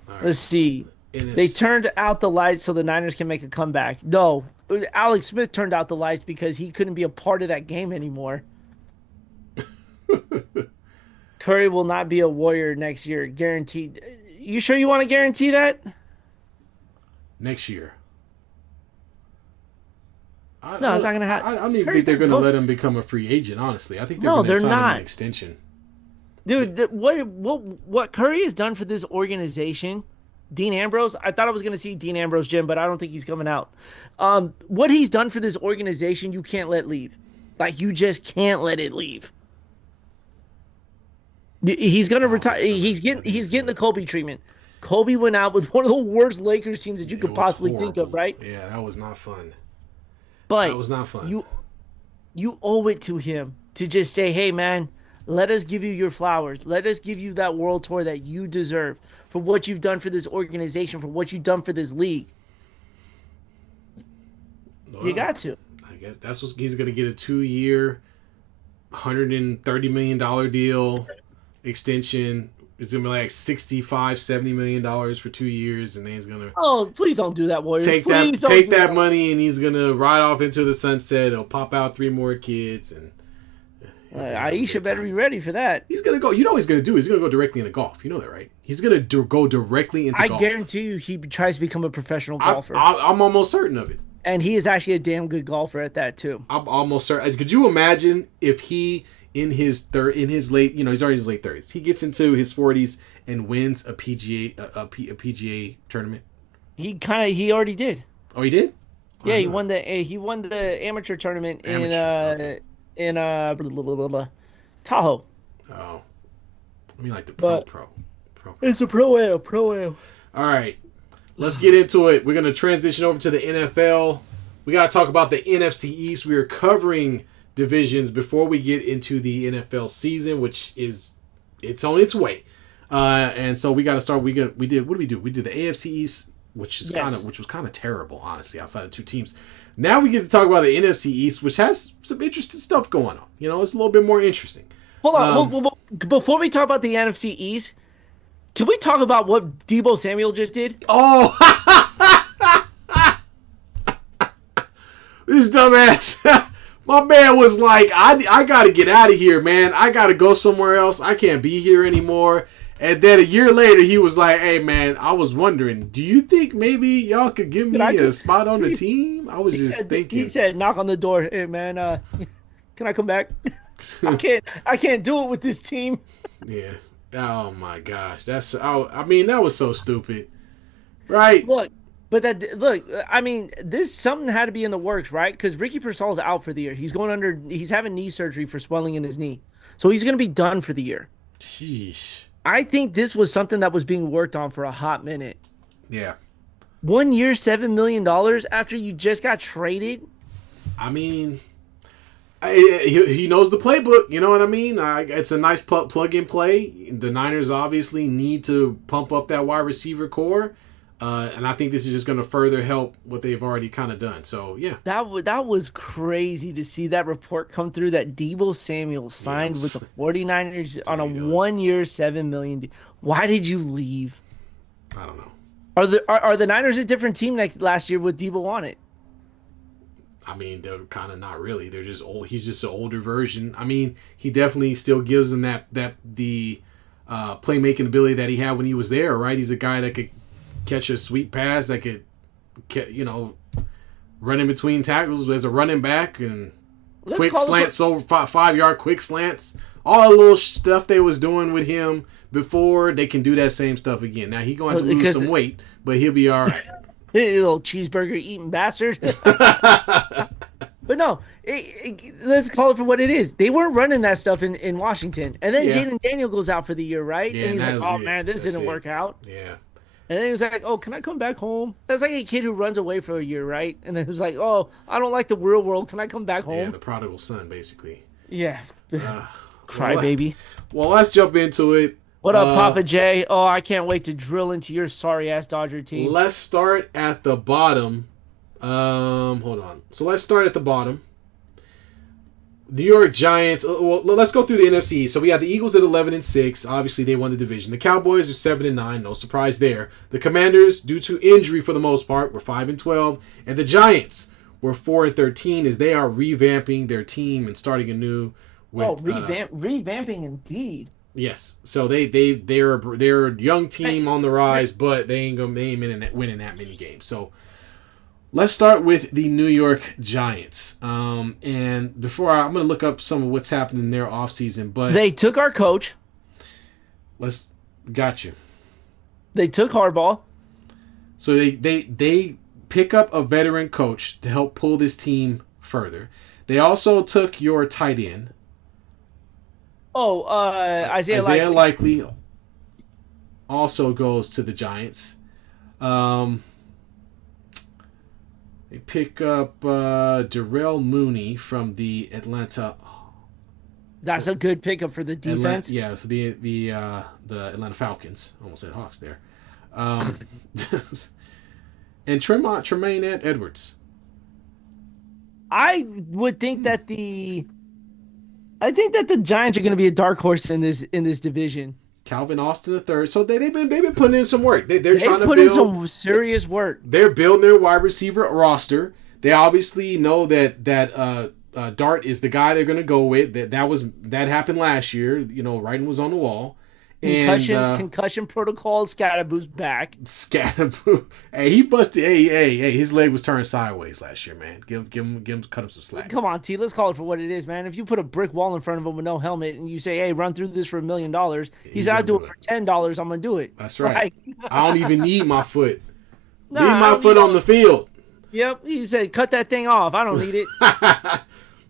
Right. Let's see. They turned out the lights so the Niners can make a comeback. No, Alex Smith turned out the lights because he couldn't be a part of that game anymore. Curry will not be a Warrior next year, guaranteed. You sure you want to guarantee that? Next year. No, it's not going to happen. I don't even think they're going to let him become a free agent, honestly. I think they're going to sign him an extension. Dude, what Curry has done for this organization, Dean Ambrose, I thought I was going to see Dean Ambrose, Jim, but I don't think he's coming out. What he's done for this organization, you can't let leave. Like, you just can't let it leave. He's going to retire. He's getting the Kobe treatment. Kobe went out with one of the worst Lakers teams that you could possibly think of, right? Yeah, that was not fun. But that was not fun. You owe it to him to just say, hey, man, let us give you your flowers. Let us give you that world tour that you deserve for what you've done for this organization, for what you've done for this league. Well, you got to. I guess that's what he's going to get, a 2-year, $130 million deal extension. It's going to be like $65-70 million for 2 years, and then he's going to... Oh, please don't do that, Warriors. Take that money, and he's going to ride off into the sunset. He'll pop out 3 more kids, and... Aisha better be ready for that. He's going to go... You know what he's going to do? He's going to go directly into golf. You know that, right? He's going to go directly into golf. I guarantee you he tries to become a professional golfer. I'm almost certain of it. And he is actually a damn good golfer at that too. I'm almost certain. Could you imagine if he in his late, he's already in his late 30s. He gets into his 40s and wins a PGA tournament. He already did. Oh, he did? Yeah, he won the amateur tournament in blah, blah, blah, blah, Tahoe. Oh, I mean like the pro. It's a pro am. All right, let's get into it. We're gonna transition over to the NFL. We gotta talk about the NFC East. We are covering divisions before we get into the NFL season, which it's on its way. And so we got to start. What did we do? We did the AFC East, which was kind of terrible, honestly, outside of two teams. Now we get to talk about the NFC East, which has some interesting stuff going on. It's a little bit more interesting. Hold on, before we talk about the NFC East, can we talk about what Deebo Samuel just did? Oh, this dumbass. My man was like, I got to get out of here, man. I got to go somewhere else. I can't be here anymore. And then a year later, he was like, hey, man, I was wondering, do you think maybe y'all could give me a spot on the team? I was just thinking. He said, knock on the door. Hey, man, can I come back? I can't do it with this team. Yeah. Oh, my gosh. That was so stupid. Right? This something had to be in the works, right? Because Ricky Pearsall's out for the year. He's having knee surgery for swelling in his knee. So he's going to be done for the year. Sheesh. I think this was something that was being worked on for a hot minute. Yeah. 1 year, $7 million after you just got traded? I mean, he knows the playbook. You know what I mean? It's a nice plug and play. The Niners obviously need to pump up that wide receiver core. And I think this is just going to further help what they've already kind of done. So, yeah. That was crazy to see that report come through that Deebo Samuel signed with the 49ers on a 1 year, $7 million. Why did you leave? I don't know. Are the Niners a different team last year with Deebo on it? I mean, they're kind of not really. They're just old. He's just an older version. I mean, he definitely still gives them the playmaking ability that he had when he was there, right? He's a guy that could catch a sweet pass, that could, run in between tackles as a running back and quick slants over 5 yard quick slants. All the little stuff they was doing with him before, they can do that same stuff again. Now he going to lose some weight, but he'll be all right. Little cheeseburger eating bastard. But no, let's call it for what it is. They weren't running that stuff in Washington, and then Jaden Daniel goes out for the year, right? Yeah, and he's like, "Oh man, this didn't work out." Yeah. And then he was like, "Oh, can I come back home?" That's like a kid who runs away for a year, right? And then he was like, "Oh, I don't like the real world. Can I come back home?" Yeah, the prodigal son, basically. Yeah. Cry baby. Well, let's jump into it. What up, Papa J? Oh, I can't wait to drill into your sorry-ass Dodger team. Let's start at the bottom. Hold on. So let's start at the bottom. New York Giants. Well, let's go through the NFC. So we got the Eagles at 11-6. Obviously, they won the division. The Cowboys are 7-9. No surprise there. The Commanders, due to injury for the most part, were 5-12, and the Giants were 4-13 as they are revamping their team and starting anew. Revamping indeed. Yes. So they're a young team on the rise, but they ain't winning that many games. So let's start with the New York Giants. And before I'm going to look up some of what's happened in their offseason, but they took our coach. Got you. They took Harbaugh. So they pick up a veteran coach to help pull this team further. They also took your tight end. Oh, Isaiah Likely also goes to the Giants. They pick up Darrell Mooney from the Atlanta. That's a good pickup for the defense. For the Atlanta Falcons. Almost said Hawks there. And Tremaine Edwards. I would think that the Giants are going to be a dark horse in this division. Calvin Austin III. So they've been putting in some work. They're trying to put in some serious work. They're building their wide receiver roster. They obviously know that Dart is the guy they're going to go with. That happened last year. Writing was on the wall, And Concussion protocol. Scatterboo's back. Scatterboo. Hey, he busted. Hey, his leg was turned sideways last year, man. Give him, cut him some slack. Come on, T. Let's call it for what it is, man. If you put a brick wall in front of him with no helmet and you say, "Hey, run through this for $1 million," he's out to do it for $10. I'm gonna do it. That's right. I don't even need my foot. Nah, Leave my foot on the field. Yep. He said, "Cut that thing off. I don't need it."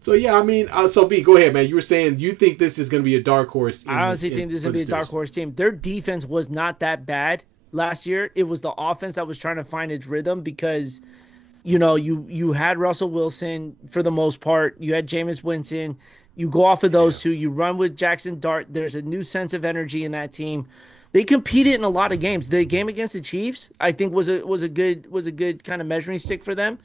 So yeah, I mean, so B, go ahead, man. You were saying you think this is going to be a dark horse. I honestly think this is going to be a dark horse team. Their defense was not that bad last year. It was the offense that was trying to find its rhythm because, you had Russell Wilson for the most part. You had Jameis Winston. You go off of those two. You run with Jackson Dart. There's a new sense of energy in that team. They competed in a lot of games. The game against the Chiefs, I think, was a good kind of measuring stick for them.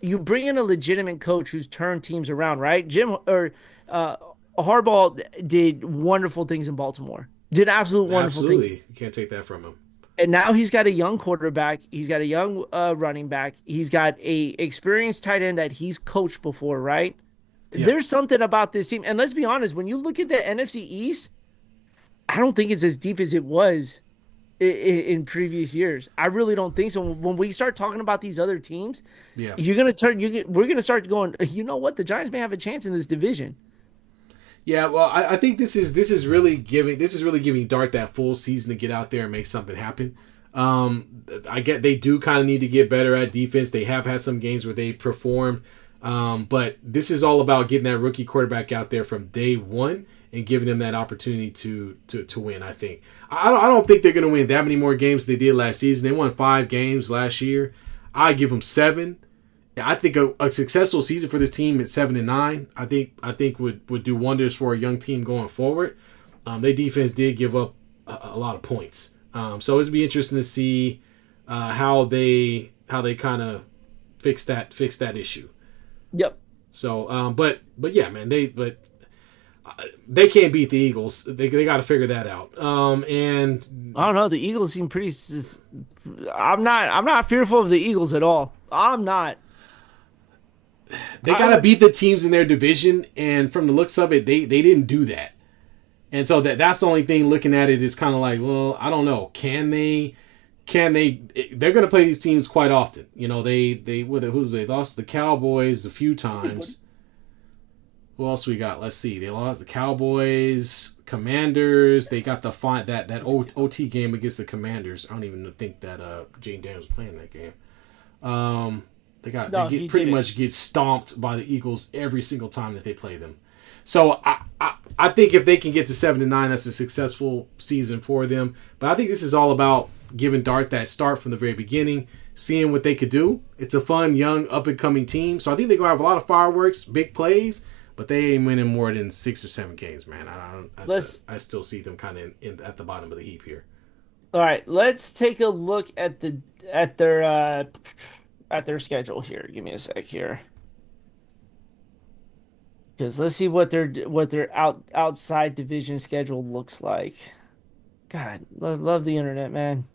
You bring in a legitimate coach who's turned teams around, right? Harbaugh did wonderful things in Baltimore. Did wonderful things. You can't take that from him. And now he's got a young quarterback. He's got a young running back. He's got a experienced tight end that he's coached before, right? Yeah. There's something about this team. And let's be honest, when you look at the NFC East, I don't think it's as deep as it was in previous years. I really don't think so. When we start talking about these other teams, we're gonna start going, you know what? The Giants may have a chance in this division. Yeah, well, I think this is really giving Dart that full season to get out there and make something happen. I get they do kind of need to get better at defense. They have had some games where they performed, but this is all about getting that rookie quarterback out there from day one and giving them that opportunity to win. I think I don't think they're going to win that many more games than they did last season. They won 5 games last year. I give them 7. I think a successful season for this team at 7-9, I think would do wonders for a young team going forward. Their defense did give up a lot of points, so it'd be interesting to see how they kind of fix that issue. Yep. So, but yeah, man, they can't beat the Eagles. They got to figure that out. And I don't know. The Eagles seem pretty. I'm not fearful of the Eagles at all. I'm not. They got to beat the teams in their division, and from the looks of it, they didn't do that. And so that's the only thing looking at it is kind of like, well, I don't know. Can they? They're going to play these teams quite often. They lost the Cowboys a few times. Who else we got? Let's see. They lost the Cowboys, Commanders. They got that OT game against the Commanders. I don't even think that Jane Daniels was playing that game. They pretty much get stomped by the Eagles every single time that they play them. So I think if they can get to 7-9, that's a successful season for them. But I think this is all about giving Dart that start from the very beginning, seeing what they could do. It's a fun, young, up-and-coming team. So I think they're going to have a lot of fireworks, big plays, but they ain't winning more than 6 or 7 games, man. I still see them kind of at the bottom of the heap here. All right, let's take a look at their schedule here. Give me a sec here, because let's see what their outside division schedule looks like. God, love the internet, man.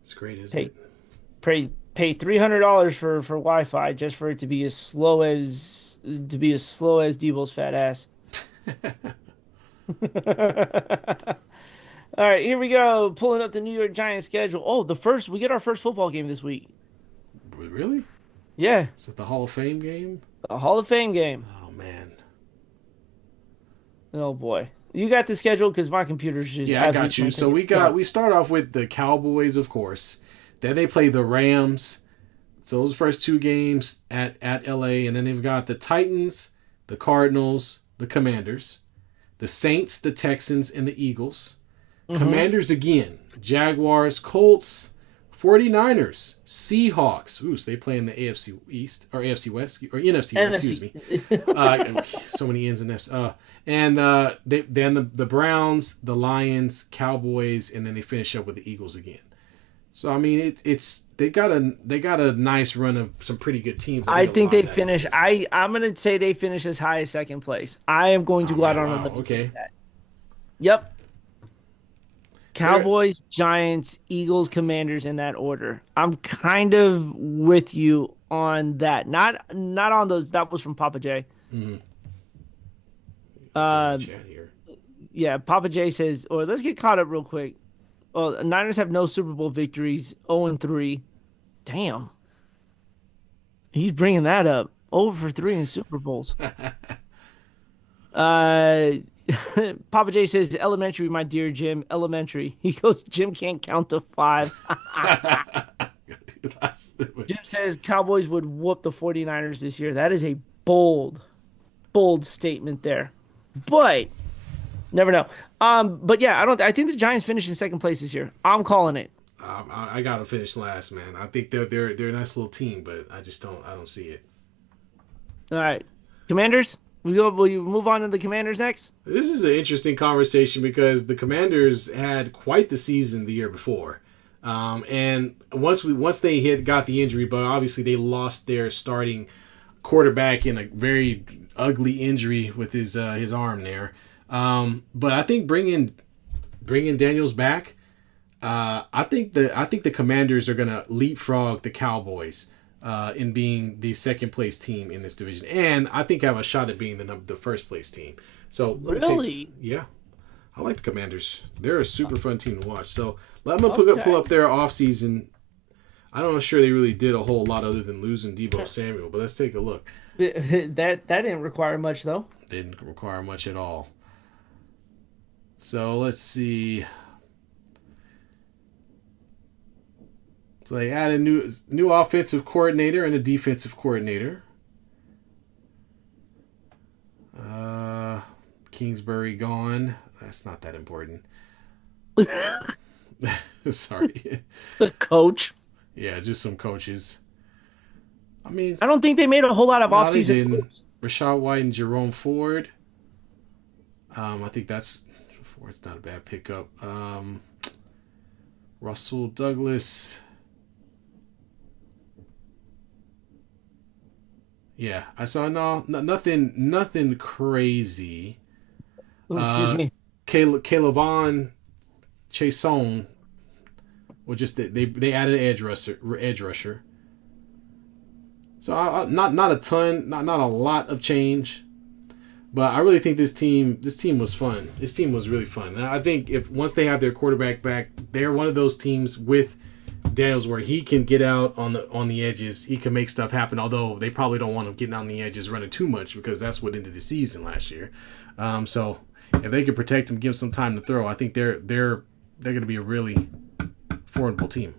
It's great, isn't it? Pay $300 for Wi-Fi just for it to be as slow as Debo's fat ass. All right, here we go. Pulling up the New York Giants schedule. Oh, we get our first football game this week. Really? Yeah. Is it the Hall of Fame game? The Hall of Fame game. Oh man. Oh boy. You got the schedule because my computer's just. Yeah, I got you. So we start off with the Cowboys, of course. Then they play the Rams. So those first 2 games at LA, and then they've got the Titans, the Cardinals, the Commanders, the Saints, the Texans, and the Eagles. Mm-hmm. Commanders again, Jaguars, Colts, 49ers, Seahawks. Ooh, so they play in the AFC East or AFC West or NFC. Excuse me. So many ins and F's. And then the Browns, the Lions, Cowboys, and then they finish up with the Eagles again. So I mean, they got a nice run of some pretty good teams. I think they finish. I'm gonna say they finish as high as second place. I am going to go out on a limb. Okay. That. Yep. Cowboys, Giants, Eagles, Commanders in that order. I'm kind of with you on that. Not on those. That was from Papa J. Mm-hmm. Yeah, Papa J says, or let's get caught up real quick. Well, Niners have no Super Bowl victories, 0-3. Damn, he's bringing that up. Over for 3 in Super Bowls. Uh, Papa J says, elementary, my dear Jim. Elementary. He goes, Jim can't count to 5. Jim says Cowboys would whoop the 49ers this year. That is a bold, bold statement there. But never know. But yeah, I think the Giants finish in second place this year. I'm calling it. I gotta finish last, man. I think they're a nice little team, but I don't see it. All right, Commanders. Will you move on to the Commanders next? This is an interesting conversation because the Commanders had quite the season the year before, and once they got the injury, but obviously they lost their starting quarterback in a very ugly injury with his arm there. But I think bringing Daniels back, I think the Commanders are gonna leapfrog the Cowboys in being the second place team in this division, and I think have a shot at being the first place team. So really, yeah, I like the Commanders. They're a super fun team to watch. So I'm gonna pull up their offseason. I'm not sure they really did a whole lot other than losing Deebo Samuel, but let's take a look. That didn't require much though. Didn't require much at all. So let's see. So they added new offensive coordinator and a defensive coordinator. Kingsbury gone. That's not that important. Sorry. The coach. Yeah, just some coaches. I mean, I don't think they made a whole lot of offseason moves. Rashad White and Jerome Ford. I think Ford's not a bad pickup. Russell Douglas. Yeah, I saw nothing crazy. Oh, excuse me. Kayvon Chason, well, just they added an edge rusher. So not a ton, not a lot of change, but I really think this team was fun. This team was really fun. And I think once they have their quarterback back, they're one of those teams with Daniels where he can get out on the edges. He can make stuff happen, although they probably don't want him getting on the edges running too much because that's what ended the season last year. So if they can protect him, give him some time to throw, I think they're going to be a really formidable team.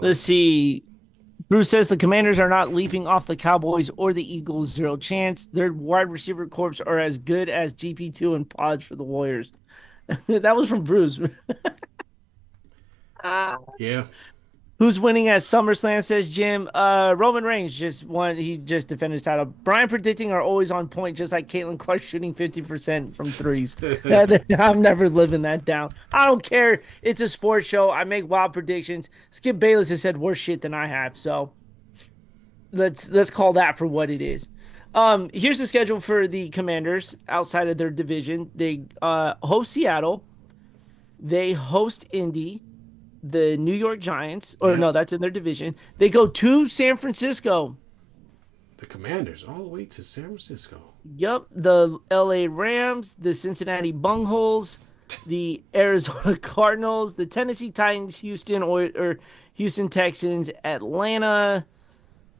Let's see. Bruce says the Commanders are not leaping off the Cowboys or the Eagles. 0 chance. Their wide receiver corps are as good as GP2 and Podge for the Warriors. That was from Bruce. Yeah. Who's winning at SummerSlam, says Jim. Roman Reigns just won. He just defended his title. Brian predicting are always on point, just like Caitlin Clark shooting 50% from threes. I'm never living that down. I don't care. It's a sports show. I make wild predictions. Skip Bayless has said worse shit than I have, so let's call that for what it is. Here's the schedule for the Commanders outside of their division. They host Seattle. They host Indy. The New York Giants, no, that's in their division. They go to San Francisco. The Commanders all the way to San Francisco. Yep, the LA Rams, the Cincinnati Bungholes, the Arizona Cardinals, the Tennessee Titans, Houston or Houston Texans, Atlanta,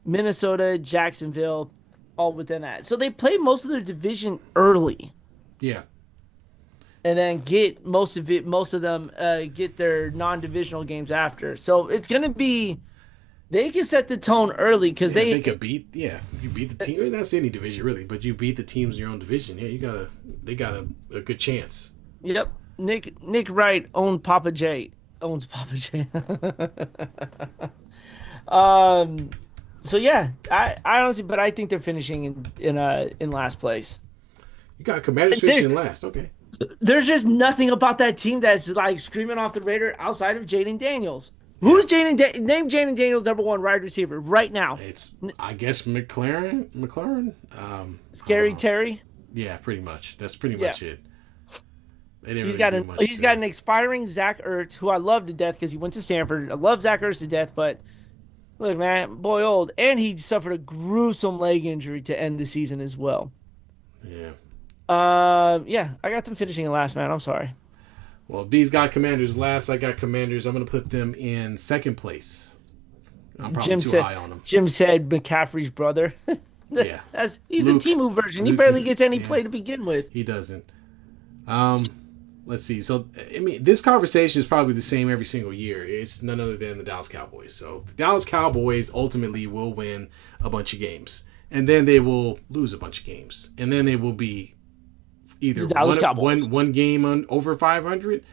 Minnesota, Jacksonville, all within that. So they play most of their division early. Yeah. And then get most of them get their non-divisional games after. So it's gonna be, they can set the tone early because they could beat you beat the team. That's any division really, but you beat the teams in your own division. Yeah, they got a good chance. Yep. Nick Wright owns Papa J. So yeah, I honestly, but I think they're finishing in last place. You got Commanders finishing last, okay. There's just nothing about that team that's like screaming off the radar outside of Jaden Daniels. Who's name Jaden Daniels' number one wide receiver right now? It's I guess McLaren. Scary Terry. Yeah, pretty much. That's pretty much it. He's got an expiring Zach Ertz, who I love to death because he went to Stanford. I love Zach Ertz to death, but look, man, boy old, and he suffered a gruesome leg injury to end the season as well. Yeah. Yeah, I got them finishing in last, man. I'm sorry. Well, B's got Commanders last. I got Commanders. I'm going to put them in second place. I'm probably too high on them. Jim said McCaffrey's brother. Yeah. He's the Temu version. He barely gets any play to begin with. He doesn't. Let's see. So, I mean, this conversation is probably the same every single year. It's none other than the Dallas Cowboys. So, the Dallas Cowboys ultimately will win a bunch of games. And then they will lose a bunch of games. And then they will be either one game over 500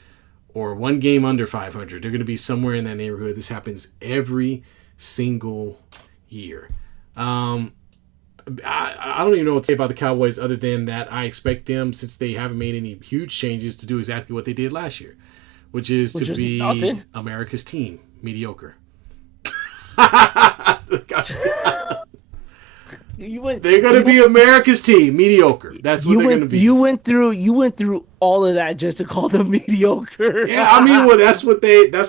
or one game under 500. They're going to be somewhere in that neighborhood. This happens every single year. I don't even know what to say about the Cowboys other than that I expect them, since they haven't made any huge changes, to do exactly what they did last year, which is to be nothing. America's team, mediocre. They're going to be America's team, mediocre. That's what they're going to be. You went through all of that just to call them mediocre. Yeah, I mean, well, that's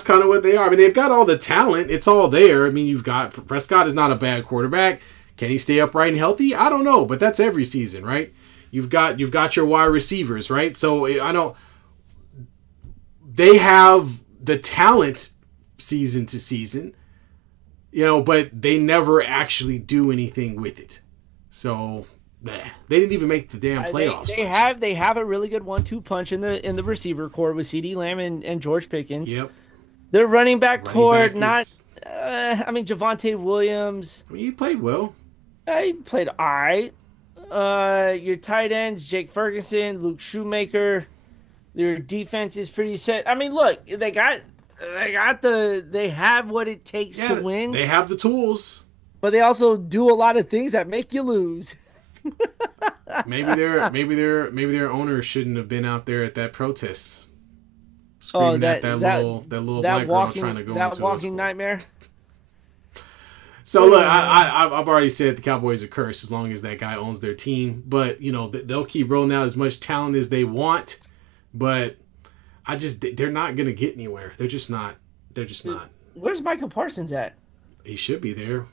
kind of what they are. I mean, they've got all the talent. It's all there. I mean, you've got Prescott is not a bad quarterback. Can he stay upright and healthy? I don't know, but that's every season, right? You've got your wide receivers, right? So I don't. They have the talent season to season, but they never actually do anything with it. So they didn't even make the damn playoffs. They have a really good 1-2 punch in the receiver core with CeeDee Lamb and George Pickens. Yep. Their running back core, Javonte Williams. I mean, he played well. He played all right. Your tight ends, Jake Ferguson, Luke Shoemaker. Their defense is pretty set. I mean, look, they have what it takes to win. They have the tools. But they also do a lot of things that make you lose. maybe their owner shouldn't have been out there at that protest, screaming at that little black girl trying to go into that walking nightmare. So look, I've already said the Cowboys are cursed as long as that guy owns their team. But they'll keep rolling out as much talent as they want. But they're not gonna get anywhere. They're just not. Where's Michael Parsons at? He should be there.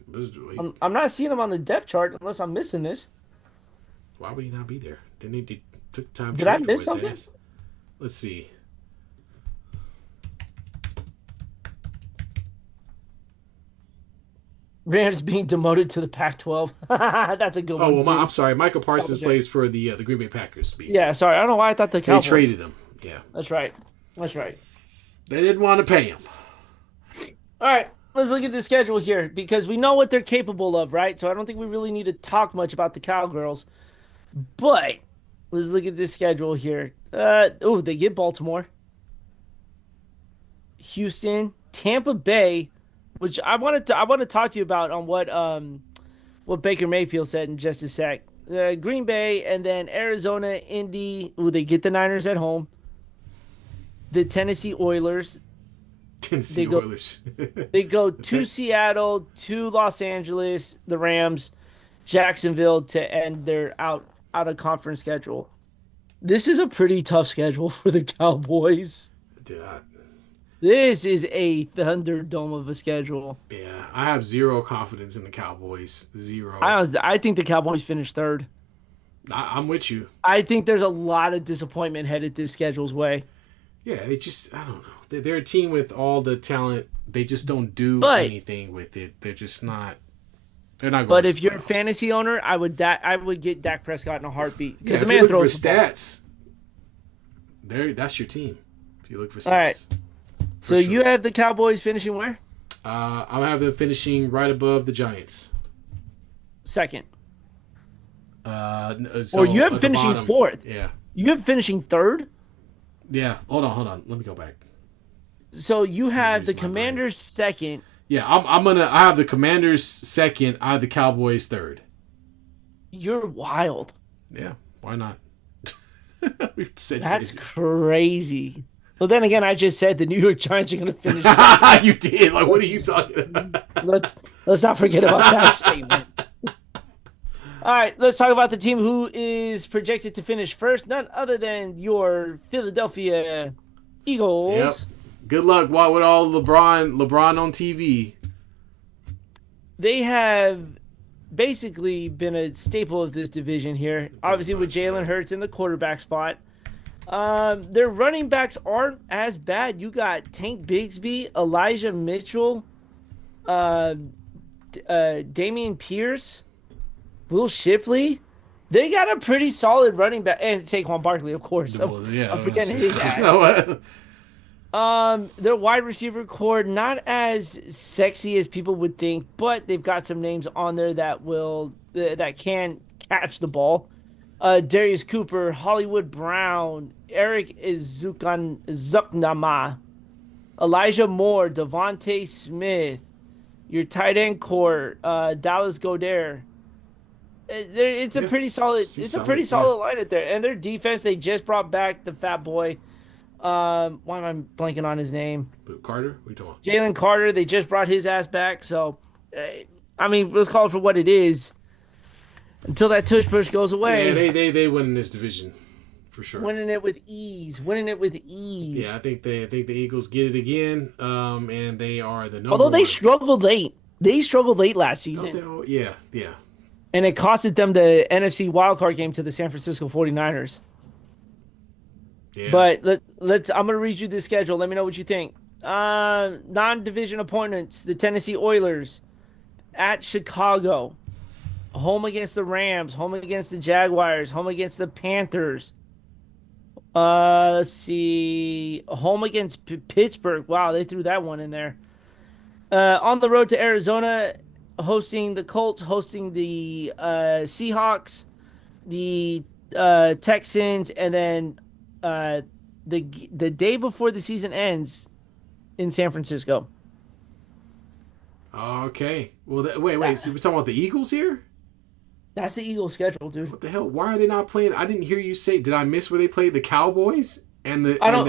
I'm not seeing him on the depth chart unless I'm missing this. Why would he not be there? Didn't he took time? Did I miss something? Let's see. Rams being demoted to the Pac-12. That's a good one. Oh, well, I'm sorry. Michael Parsons plays for the Green Bay Packers. Yeah, sorry. I don't know why I thought the Cowboys. They traded him. Yeah. That's right. They didn't want to pay him. All right. Let's look at the schedule here because we know what they're capable of, right? So I don't think we really need to talk much about the Cowgirls. But let's look at this schedule here. They get Baltimore, Houston, Tampa Bay, which I want to talk to you about on what Baker Mayfield said in just a sec. Green Bay, and then Arizona, Indy. They get the Niners at home. The Tennessee Oilers. Oilers. They go to Seattle, to Los Angeles, the Rams, Jacksonville to end their out of conference schedule. This is a pretty tough schedule for the Cowboys. Yeah. This is a Thunderdome of a schedule. Yeah, I have zero confidence in the Cowboys. Zero. I think the Cowboys finish third. I'm with you. I think there's a lot of disappointment headed this schedule's way. Yeah, I don't know. They're a team with all the talent. They just don't do anything with it. They're just not. They're not. But if you're a fantasy owner, I would get Dak Prescott in a heartbeat because the man throws for stats. That's your team. If you look for stats. All right. So you have the Cowboys finishing where? I'll have them finishing right above the Giants. Second. Or you have finishing fourth. Yeah. You have finishing third. Yeah. Hold on. Let me go back. So you have the Commanders second. Yeah, I have the Commanders second. I have the Cowboys third. You're wild. Yeah, why not? That's crazy. Well, then again, I just said the New York Giants are going to finish. You did. Like, what are you talking about? Let's not forget about that statement. All right, let's talk about the team who is projected to finish first. None other than your Philadelphia Eagles. Yep. Good luck with all LeBron on TV. They have basically been a staple of this division here. Obviously, with Jalen Hurts in the quarterback spot. Their running backs aren't as bad. You got Tank Bigsby, Elijah Mitchell, Damian Pierce, Will Shipley. They got a pretty solid running back, and Saquon Barkley, of course. I'm forgetting his ass. Their wide receiver core not as sexy as people would think, but they've got some names on there that can catch the ball. Darius Cooper, Hollywood Brown, Eric Zuknama, Elijah Moore, Devontae Smith, your tight end core, Dallas Goedert. It's a pretty solid. It's a pretty solid line at there, and their defense. They just brought back the fat boy. Why am I blanking on his name? Carter. What are you talking about? Jalen Carter. They just brought his ass back. So, I mean, let's call it for what it is. Until that tush push goes away. Yeah, they win in this division, for sure. Winning it with ease. Yeah, I think the Eagles get it again. And they are the number. Although they struggled late. They struggled late last season. Yeah. And it costed them the NFC wildcard game to the San Francisco 49ers. Yeah. But I'm gonna read you the schedule. Let me know what you think. Non-division opponents: the Tennessee Oilers, at Chicago, home against the Rams, home against the Jaguars, home against the Panthers. Let's see, home against Pittsburgh. Wow, they threw that one in there. On the road to Arizona, hosting the Colts, hosting the Seahawks, the Texans, and then the day before the season ends in San Francisco. Okay. Well, wait. So we're talking about the Eagles here? That's the Eagles' schedule, dude. What the hell? Why are they not playing? I didn't hear you say. Did I miss where they played the Cowboys and the? I'm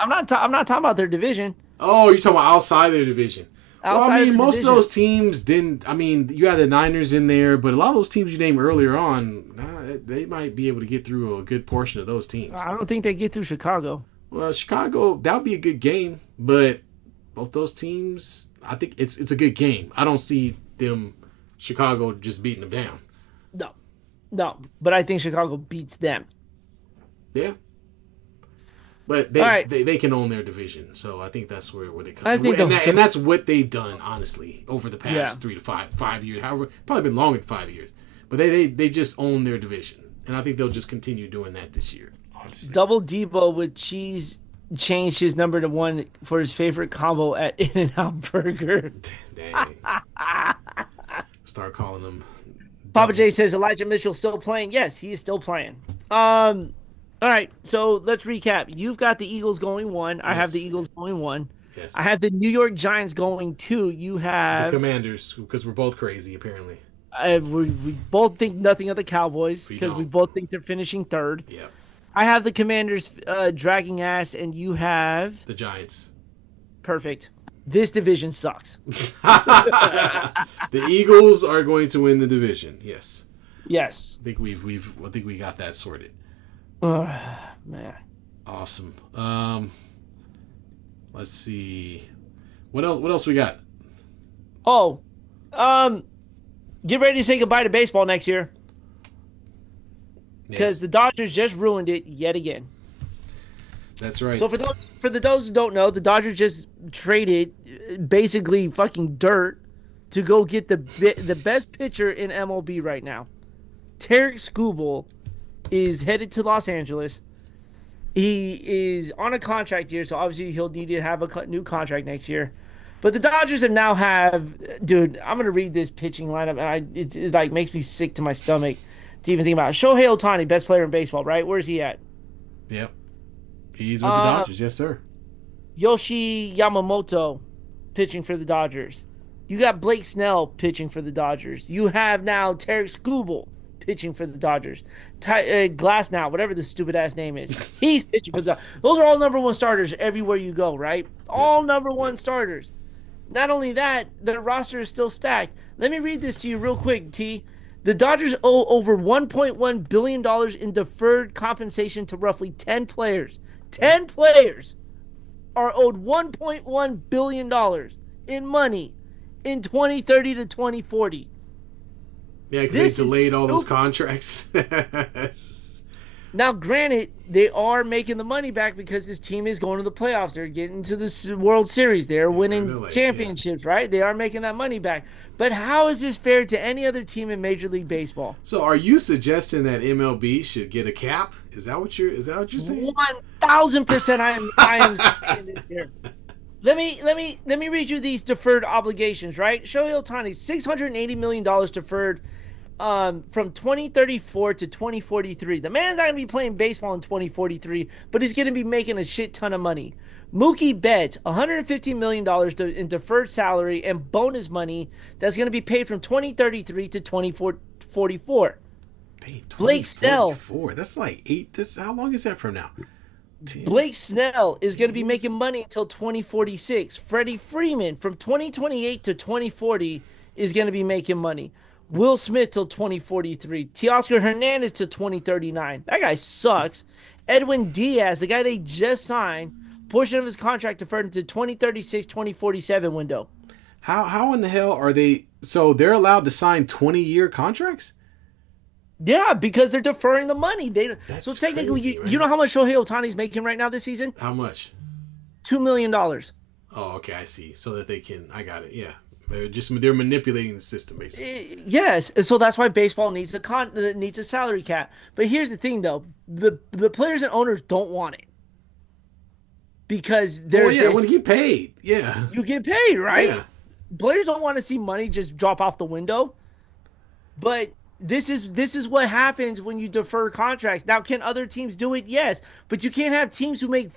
not talking about their division. Oh, you're talking about outside their division. Most of those teams didn't. I mean, you had the Niners in there, but a lot of those teams you named earlier on, they might be able to get through a good portion of those teams. I don't think they get through Chicago. Well, Chicago, that would be a good game, but both those teams, I think it's a good game. I don't see Chicago just beating them down. No, but I think Chicago beats them. Yeah. But they can own their division, so I think that's where they come. And that's what they've done, honestly, over the past 3 to 5 years. However, probably been longer than 5 years. But they just own their division, and I think they'll just continue doing that this year. Honestly. Double Debo with cheese changed his number to 1 for his favorite combo at In-N-Out Burger. Dang. Start calling them. Papa J says Elijah Mitchell still playing. Yes, he is still playing. All right, so let's recap. You've got the Eagles going 1. Yes. I have the Eagles going 1. Yes. I have the New York Giants going 2. You have the Commanders, because we're both crazy, apparently. We both think nothing of the Cowboys because we both think they're finishing 3rd. Yep. I have the Commanders dragging ass, and you have the Giants. Perfect. This division sucks. The Eagles are going to win the division. Yes. Yes. I think we got that sorted. Man. Awesome. Let's see. What else we got? Oh. Get ready to say goodbye to baseball next year. Because the Dodgers just ruined it yet again. That's right. So for those who don't know, the Dodgers just traded basically fucking dirt to go get the best pitcher in MLB right now. Tarek Skubal is headed to Los Angeles. He is on a contract year, so obviously he'll need to have a new contract next year. But the Dodgers dude, I'm gonna read this pitching lineup, and it like makes me sick to my stomach to even think about it. Shohei Ohtani, best player in baseball, right? Where's he at? Yep. He's with the Dodgers, yes, sir. Yoshi Yamamoto pitching for the Dodgers. You got Blake Snell pitching for the Dodgers. You have now Tarek Skubal pitching for the Dodgers. Glass now, whatever the stupid ass name is. He's pitching for the Dodgers. Those are all number 1 starters everywhere you go, right? All number 1 starters. Not only that, their roster is still stacked. Let me read this to you real quick, T. The Dodgers owe over $1.1 billion in deferred compensation to roughly 10 players. 10 players are owed $1.1 billion in money in 2030 to 2040. Yeah, because they delayed all those contracts. Now, granted, they are making the money back because this team is going to the playoffs. They're getting to the World Series. They're winning championships, right? They are making that money back. But how is this fair to any other team in Major League Baseball? So, are you suggesting that MLB should get a cap? Is that what you're saying? 1,000%. I am saying this here. Let me read you these deferred obligations, right? Shohei Ohtani, $680 million deferred from 2034 to 2043. The man's not going to be playing baseball in 2043, but he's going to be making a shit ton of money. Mookie Betts, $150 million in deferred salary and bonus money that's going to be paid from 2033 to 2044. Blake Snell. That's like 8. How long is that from now? 10. Blake Snell is going to be making money until 2046. Freddie Freeman from 2028 to 2040 is going to be making money. Will Smith till 2043. Teoscar Hernandez to 2039. That guy sucks. Edwin Diaz, the guy they just signed, portion of his contract deferred into 2036, 2047 window. How in the hell are they? So they're allowed to sign 20-year contracts? Yeah, because they're deferring the money. That's so technically, crazy, you know how much Shohei Ohtani's making right now this season? How much? $2 million. Oh, okay, I see. So that they can. I got it. Yeah. They're manipulating the system, basically. Yes, so that's why baseball needs a salary cap. But here's the thing, though: the players and owners don't want it because there's I want to get paid. Yeah, you get paid, right? Yeah. Players don't want to see money just drop off the window. But this is what happens when you defer contracts. Now, can other teams do it? Yes, but you can't have teams who make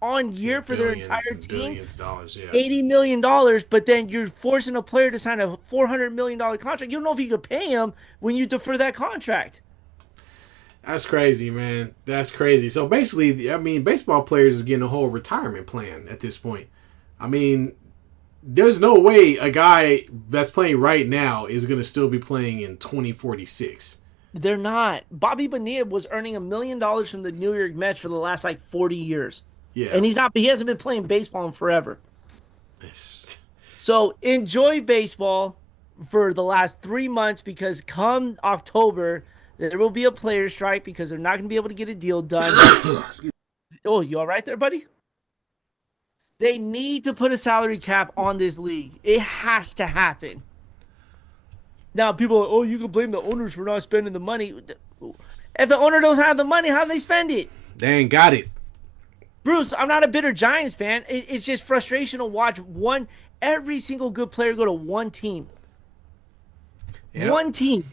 on year for their entire team $80 million, but then you're forcing a player to sign a $400 million contract. You don't know if you could pay him when you defer that contract. That's crazy, man. That's crazy. So basically, I mean, baseball players is getting a whole retirement plan at this point. I mean, there's no way a guy that's playing right now is going to still be playing in 2046. They're not. Bobby Bonilla was earning $1 million from the New York Mets for the last 40 years. Yeah. And he hasn't been playing baseball in forever. So enjoy baseball for the last 3 months because come October, there will be a player strike because they're not going to be able to get a deal done. Oh, you all right there, buddy? They need to put a salary cap on this league. It has to happen. Now, people are, oh, you can blame the owners for not spending the money. If the owner doesn't have the money, how do they spend it? They ain't got it. Bruce, I'm not a bitter Giants fan. It's just frustration to watch every single good player go to one team. Yep. One team.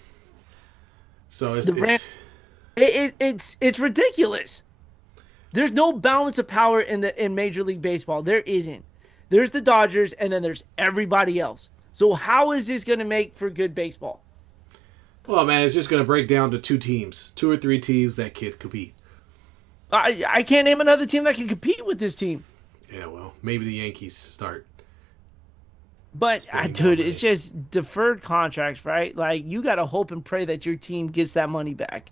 So it's ridiculous. There's no balance of power in Major League Baseball. There isn't. There's the Dodgers, and then there's everybody else. So how is this going to make for good baseball? Well, man, it's just going to break down to 2 or 3 teams that can compete. I can't name another team that can compete with this team. Yeah, well, maybe the Yankees start. But, dude, it's just deferred contracts, right? Like, you got to hope and pray that your team gets that money back.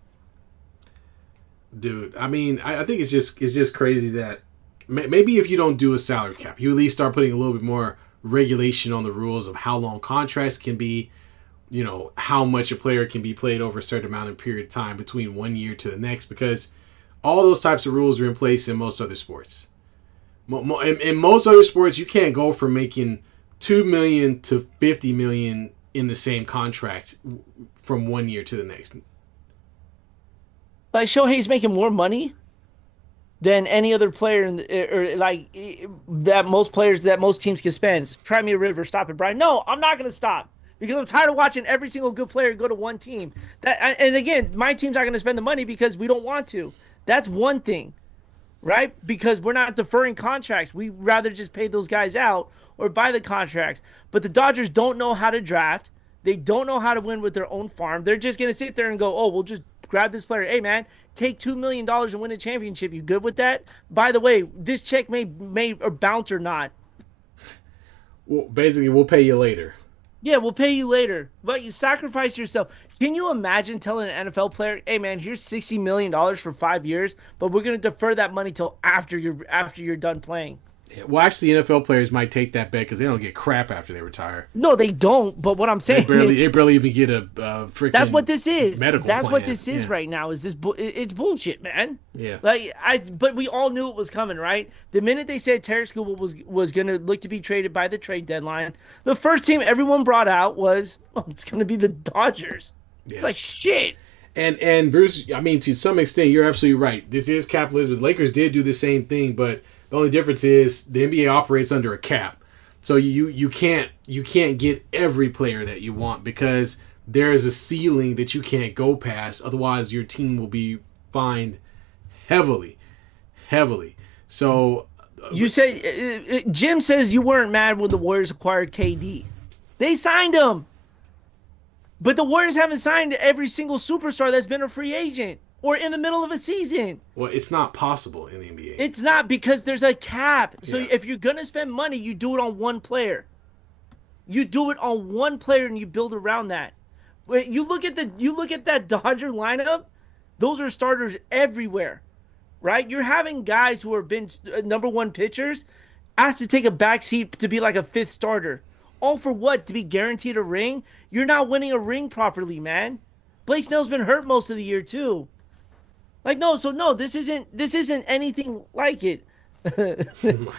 Dude, I mean, I think it's just crazy that maybe if you don't do a salary cap, you at least start putting a little bit more regulation on the rules of how long contracts can be, you know, how much a player can be played over a certain amount of period of time between 1 year to the next, because all those types of rules are in place in most other sports. In most other sports, you can't go from making $2 million to $50 million in the same contract from 1 year to the next. Like Shohei's making more money than any other player that most teams can spend. Try me a river, stop it, Brian. No, I'm not going to stop because I'm tired of watching every single good player go to one team. And again, my team's not going to spend the money because we don't want to. That's one thing, right? Because we're not deferring contracts. We'd rather just pay those guys out or buy the contracts. But the Dodgers don't know how to draft. They don't know how to win with their own farm. They're just going to sit there and go, oh, we'll just grab this player. Hey, man, take $2 million and win a championship. You good with that? By the way, this check may or bounce or not. Well, basically, we'll pay you later. Yeah, we'll pay you later. But you sacrifice yourself. Can you imagine telling an NFL player, hey, man, here's $60 million for 5 years, but we're going to defer that money till after you're done playing? Well, actually, NFL players might take that bet because they don't get crap after they retire. No, they don't. But what I'm saying They barely even get a freaking. That's what this is. Medical That's plan. what this is right now. Is this? It's bullshit, man. Yeah. But we all knew it was coming, right? The minute they said Terry Scuba was going to look to be traded by the trade deadline, the first team everyone brought out was, it's going to be the Dodgers. Yeah. It's like shit. And Bruce, I mean, to some extent, you're absolutely right. This is capitalism. The Lakers did do the same thing, but the only difference is the NBA operates under a cap. So you can't get every player that you want because there is a ceiling that you can't go past. Otherwise, your team will be fined heavily. So you say Jim says you weren't mad when the Warriors acquired KD. They signed him. But the Warriors haven't signed every single superstar that's been a free agent or in the middle of a season. Well, it's not possible in the NBA. It's not because there's a cap. So if you're going to spend money, you do it on one player. You do it on one player and you build around that. You look at that Dodger lineup, those are starters everywhere. Right? You're having guys who have been number one pitchers asked to take a backseat to be like a fifth starter. All for what? To be guaranteed a ring? You're not winning a ring properly, man. Blake Snell's been hurt most of the year too. Like no, this isn't anything like it. Papa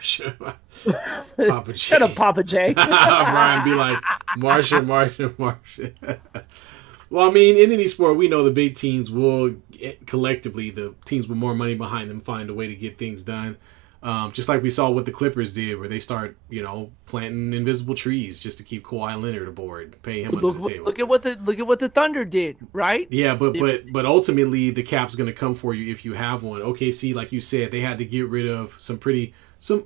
J. Shut up, Papa J. Ryan be like, Marsha. Well, I mean, in any sport, we know the big teams will collectively, the teams with more money behind them, find a way to get things done. Just like we saw what the Clippers did, where they start, planting invisible trees just to keep Kawhi Leonard aboard, pay him under the table. Look at what the Thunder did, right? Yeah, but ultimately the cap's going to come for you if you have one. OKC, like you said, they had to get rid of some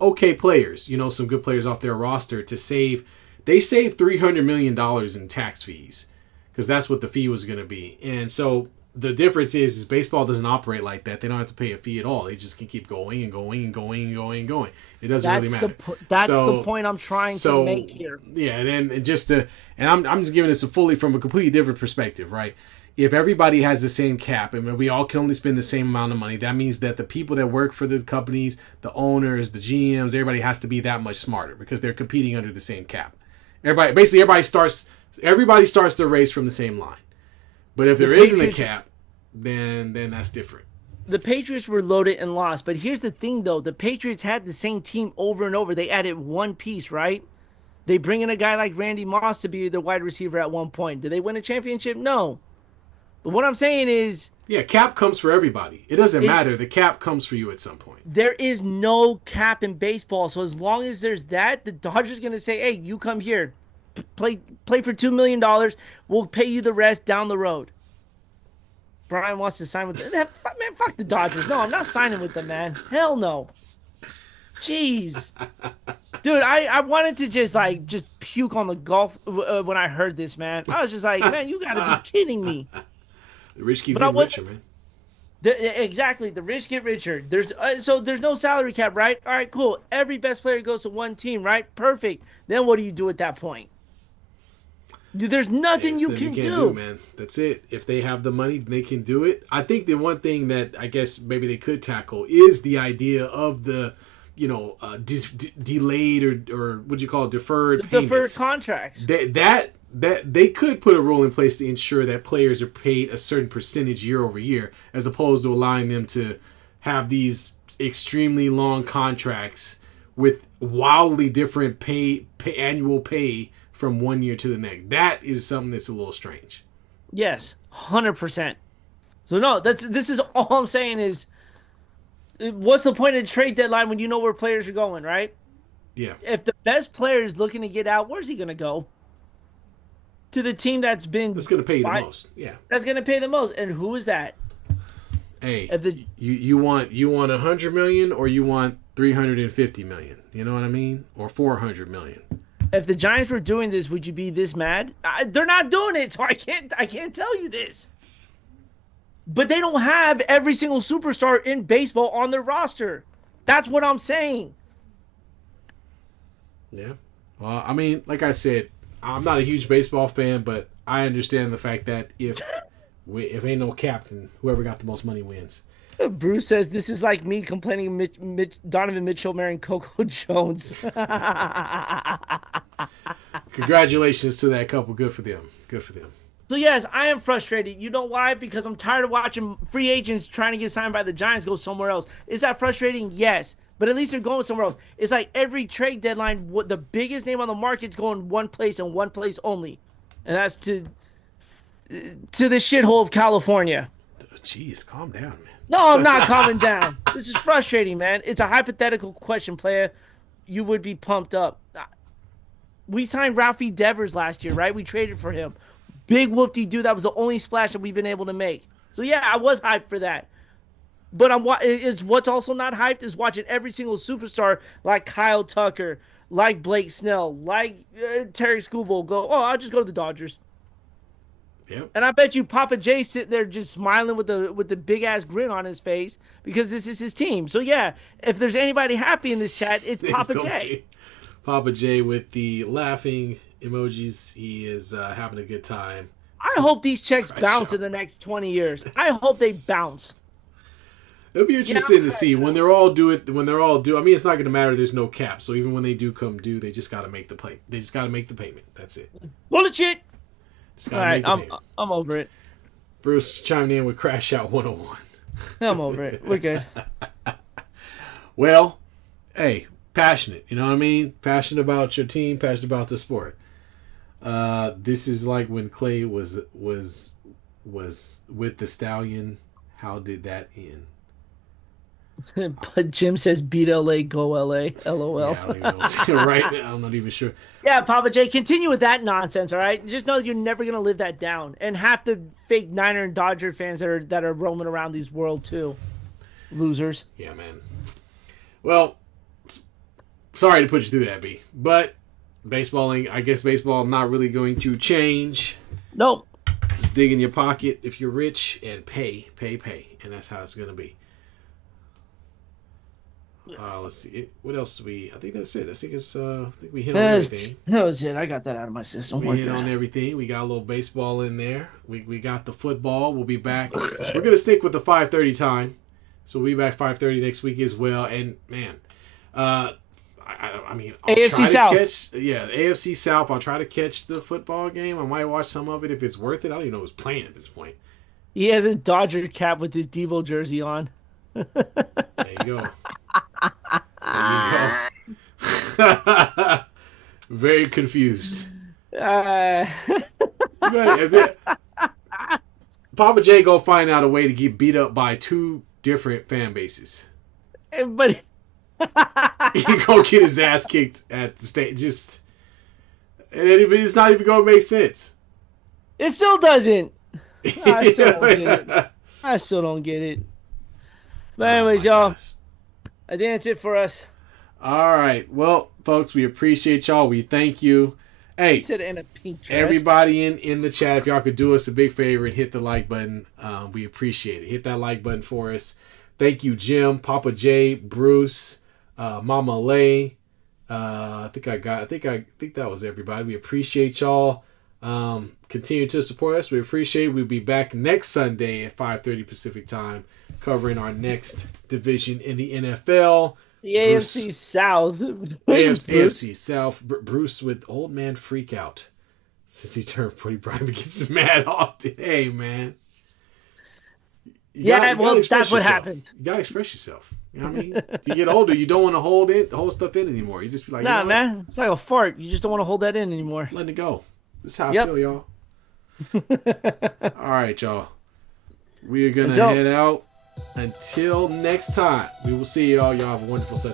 okay players, some good players off their roster to save. They saved $300 million in tax fees because that's what the fee was going to be, and so. The difference is baseball doesn't operate like that. They don't have to pay a fee at all. They just can keep going and going and going and going and going. It doesn't really matter. That's the point I'm trying to make here. Yeah, and I'm just giving this from a completely different perspective, right? If everybody has the same cap and we all can only spend the same amount of money, that means that the people that work for the companies, the owners, the GMs, everybody has to be that much smarter because they're competing under the same cap. Everybody starts the race from the same line. But if there isn't a cap, then that's different. The Patriots were loaded and lost. But here's the thing, though. The Patriots had the same team over and over. They added one piece, right? They bring in a guy like Randy Moss to be the wide receiver at one point. Did they win a championship? No. But what I'm saying is... Yeah, cap comes for everybody. It doesn't matter. The cap comes for you at some point. There is no cap in baseball. So as long as there's that, the Dodgers going to say, hey, you come here. Play for $2 million. We'll pay you the rest down the road. Brian wants to sign with them. Man, fuck the Dodgers. No, I'm not signing with them, man. Hell no. Jeez. Dude, I wanted to just puke on the golf when I heard this, man. I was just like, man, you got to be kidding me. The rich keep getting richer, man. Exactly. The rich get richer. There's no salary cap, right? All right, cool. Every best player goes to one team, right? Perfect. Then what do you do at that point? Dude, there's nothing you can do, man. That's it. If they have the money, they can do it. I think the one thing that I guess maybe they could tackle is the idea of the, delayed or what do you call it, deferred payments. Deferred contracts. That they could put a rule in place to ensure that players are paid a certain percentage year over year, as opposed to allowing them to have these extremely long contracts with wildly different annual pay from one year to the next. That is something that's a little strange. Yes, 100%. So no, this is all I'm saying is, what's the point of the trade deadline when you know where players are going, right? Yeah. If the best player is looking to get out, where's he going to go? To the team that's going to pay you the most. Yeah. That's going to pay the most. And who is that? Hey, you want $100 million or you want $350 million? You know what I mean? Or $400 million. If the Giants were doing this, would you be this mad? They're not doing it, so I can't tell you this. But they don't have every single superstar in baseball on their roster. That's what I'm saying. Yeah. Well, I mean, like I said, I'm not a huge baseball fan, but I understand the fact that if ain't no cap, then whoever got the most money wins. Bruce says this is like me complaining Donovan Mitchell marrying Coco Jones. Congratulations to that couple. Good for them. Good for them. So yes, I am frustrated. You know why? Because I'm tired of watching free agents trying to get signed by the Giants go somewhere else. Is that frustrating? Yes. But at least they're going somewhere else. It's like every trade deadline, what the biggest name on the market's going one place and one place only. And that's to the shithole of California. Jeez, calm down, man. No, I'm not calming down. This is frustrating, man. It's a hypothetical question, player. You would be pumped up. We signed Ralphie Devers last year, right? We traded for him. Big whoop-de-doo. That was the only splash that we've been able to make. So, yeah, I was hyped for that. But it's what's also not hyped is watching every single superstar like Kyle Tucker, like Blake Snell, like Terry Scubo go, oh, I'll just go to the Dodgers. Yep. And I bet you Papa J sitting there just smiling with the big ass grin on his face because this is his team. So yeah, if there's anybody happy in this chat, it's Papa J. Papa J with the laughing emojis. He is having a good time. I hope these checks bounce in the next 20 years. I hope they bounce. It'll be interesting to see when they're all due. I mean, it's not going to matter. There's no cap, so even when they do come due, they just got to make the play. They just got to make the payment. That's it. Bullshit. All right, I'm over it. Bruce chimed in with Crash Out 101. I'm over it. We're good. Well, hey, passionate. You know what I mean? Passionate about your team. Passionate about the sport. This is like when Clay was with the Stallion. How did that end? But Jim says beat LA, go LA, LOL. Yeah, I don't even know. Right now, I'm not even sure. Yeah, Papa J, continue with that nonsense, all right? Just know you're never gonna live that down. And half the fake Niner and Dodger fans that are roaming around these world too. Losers. Yeah, man. Well, sorry to put you through that, B. But I guess baseball not really going to change. Nope. Just dig in your pocket if you're rich and pay. And that's how it's gonna be. Let's see. What else do we? I think that's it. I think we hit on everything. That was it. I got that out of my system. We hit on everything. We got a little baseball in there. We got the football. We'll be back. We're gonna stick with the 5:30 time, so we'll be back 5:30 next week as well. And man, I mean, I'll AFC try to South. AFC South. I'll try to catch the football game. I might watch some of it if it's worth it. I don't even know who's playing at this point. He has a Dodger cap with his Devo jersey on. There you go. There you go. Very confused. Papa J go find out a way to get beat up by two different fan bases. But He go get his ass kicked at the state. And it's not even gonna make sense. It still doesn't. I still don't get it. But anyways, y'all, I think that's it for us. All right. Well, folks, we appreciate y'all. We thank you. Hey, said in a pink dress. Everybody in the chat, if y'all could do us a big favor and hit the like button, we appreciate it. Hit that like button for us. Thank you, Jim, Papa J, Bruce, Mama Lay. I think that was everybody. We appreciate y'all. Continue to support us. We appreciate it. We'll be back next Sunday at 5:30 Pacific time, covering our next division in the NFL. The AFC South. AFC South. Bruce with old man freak out since he turned 40. Brian gets mad often. Hey, man. That's what happens. You gotta express yourself. You know what I mean? You get older, you don't want to hold stuff in anymore. You just be like, nah, man. It's like a fart. You just don't want to hold that in anymore. Letting it go. This is how I feel, y'all. All right, y'all. We are gonna head out. Until next time, we will see y'all. Y'all have a wonderful Sunday.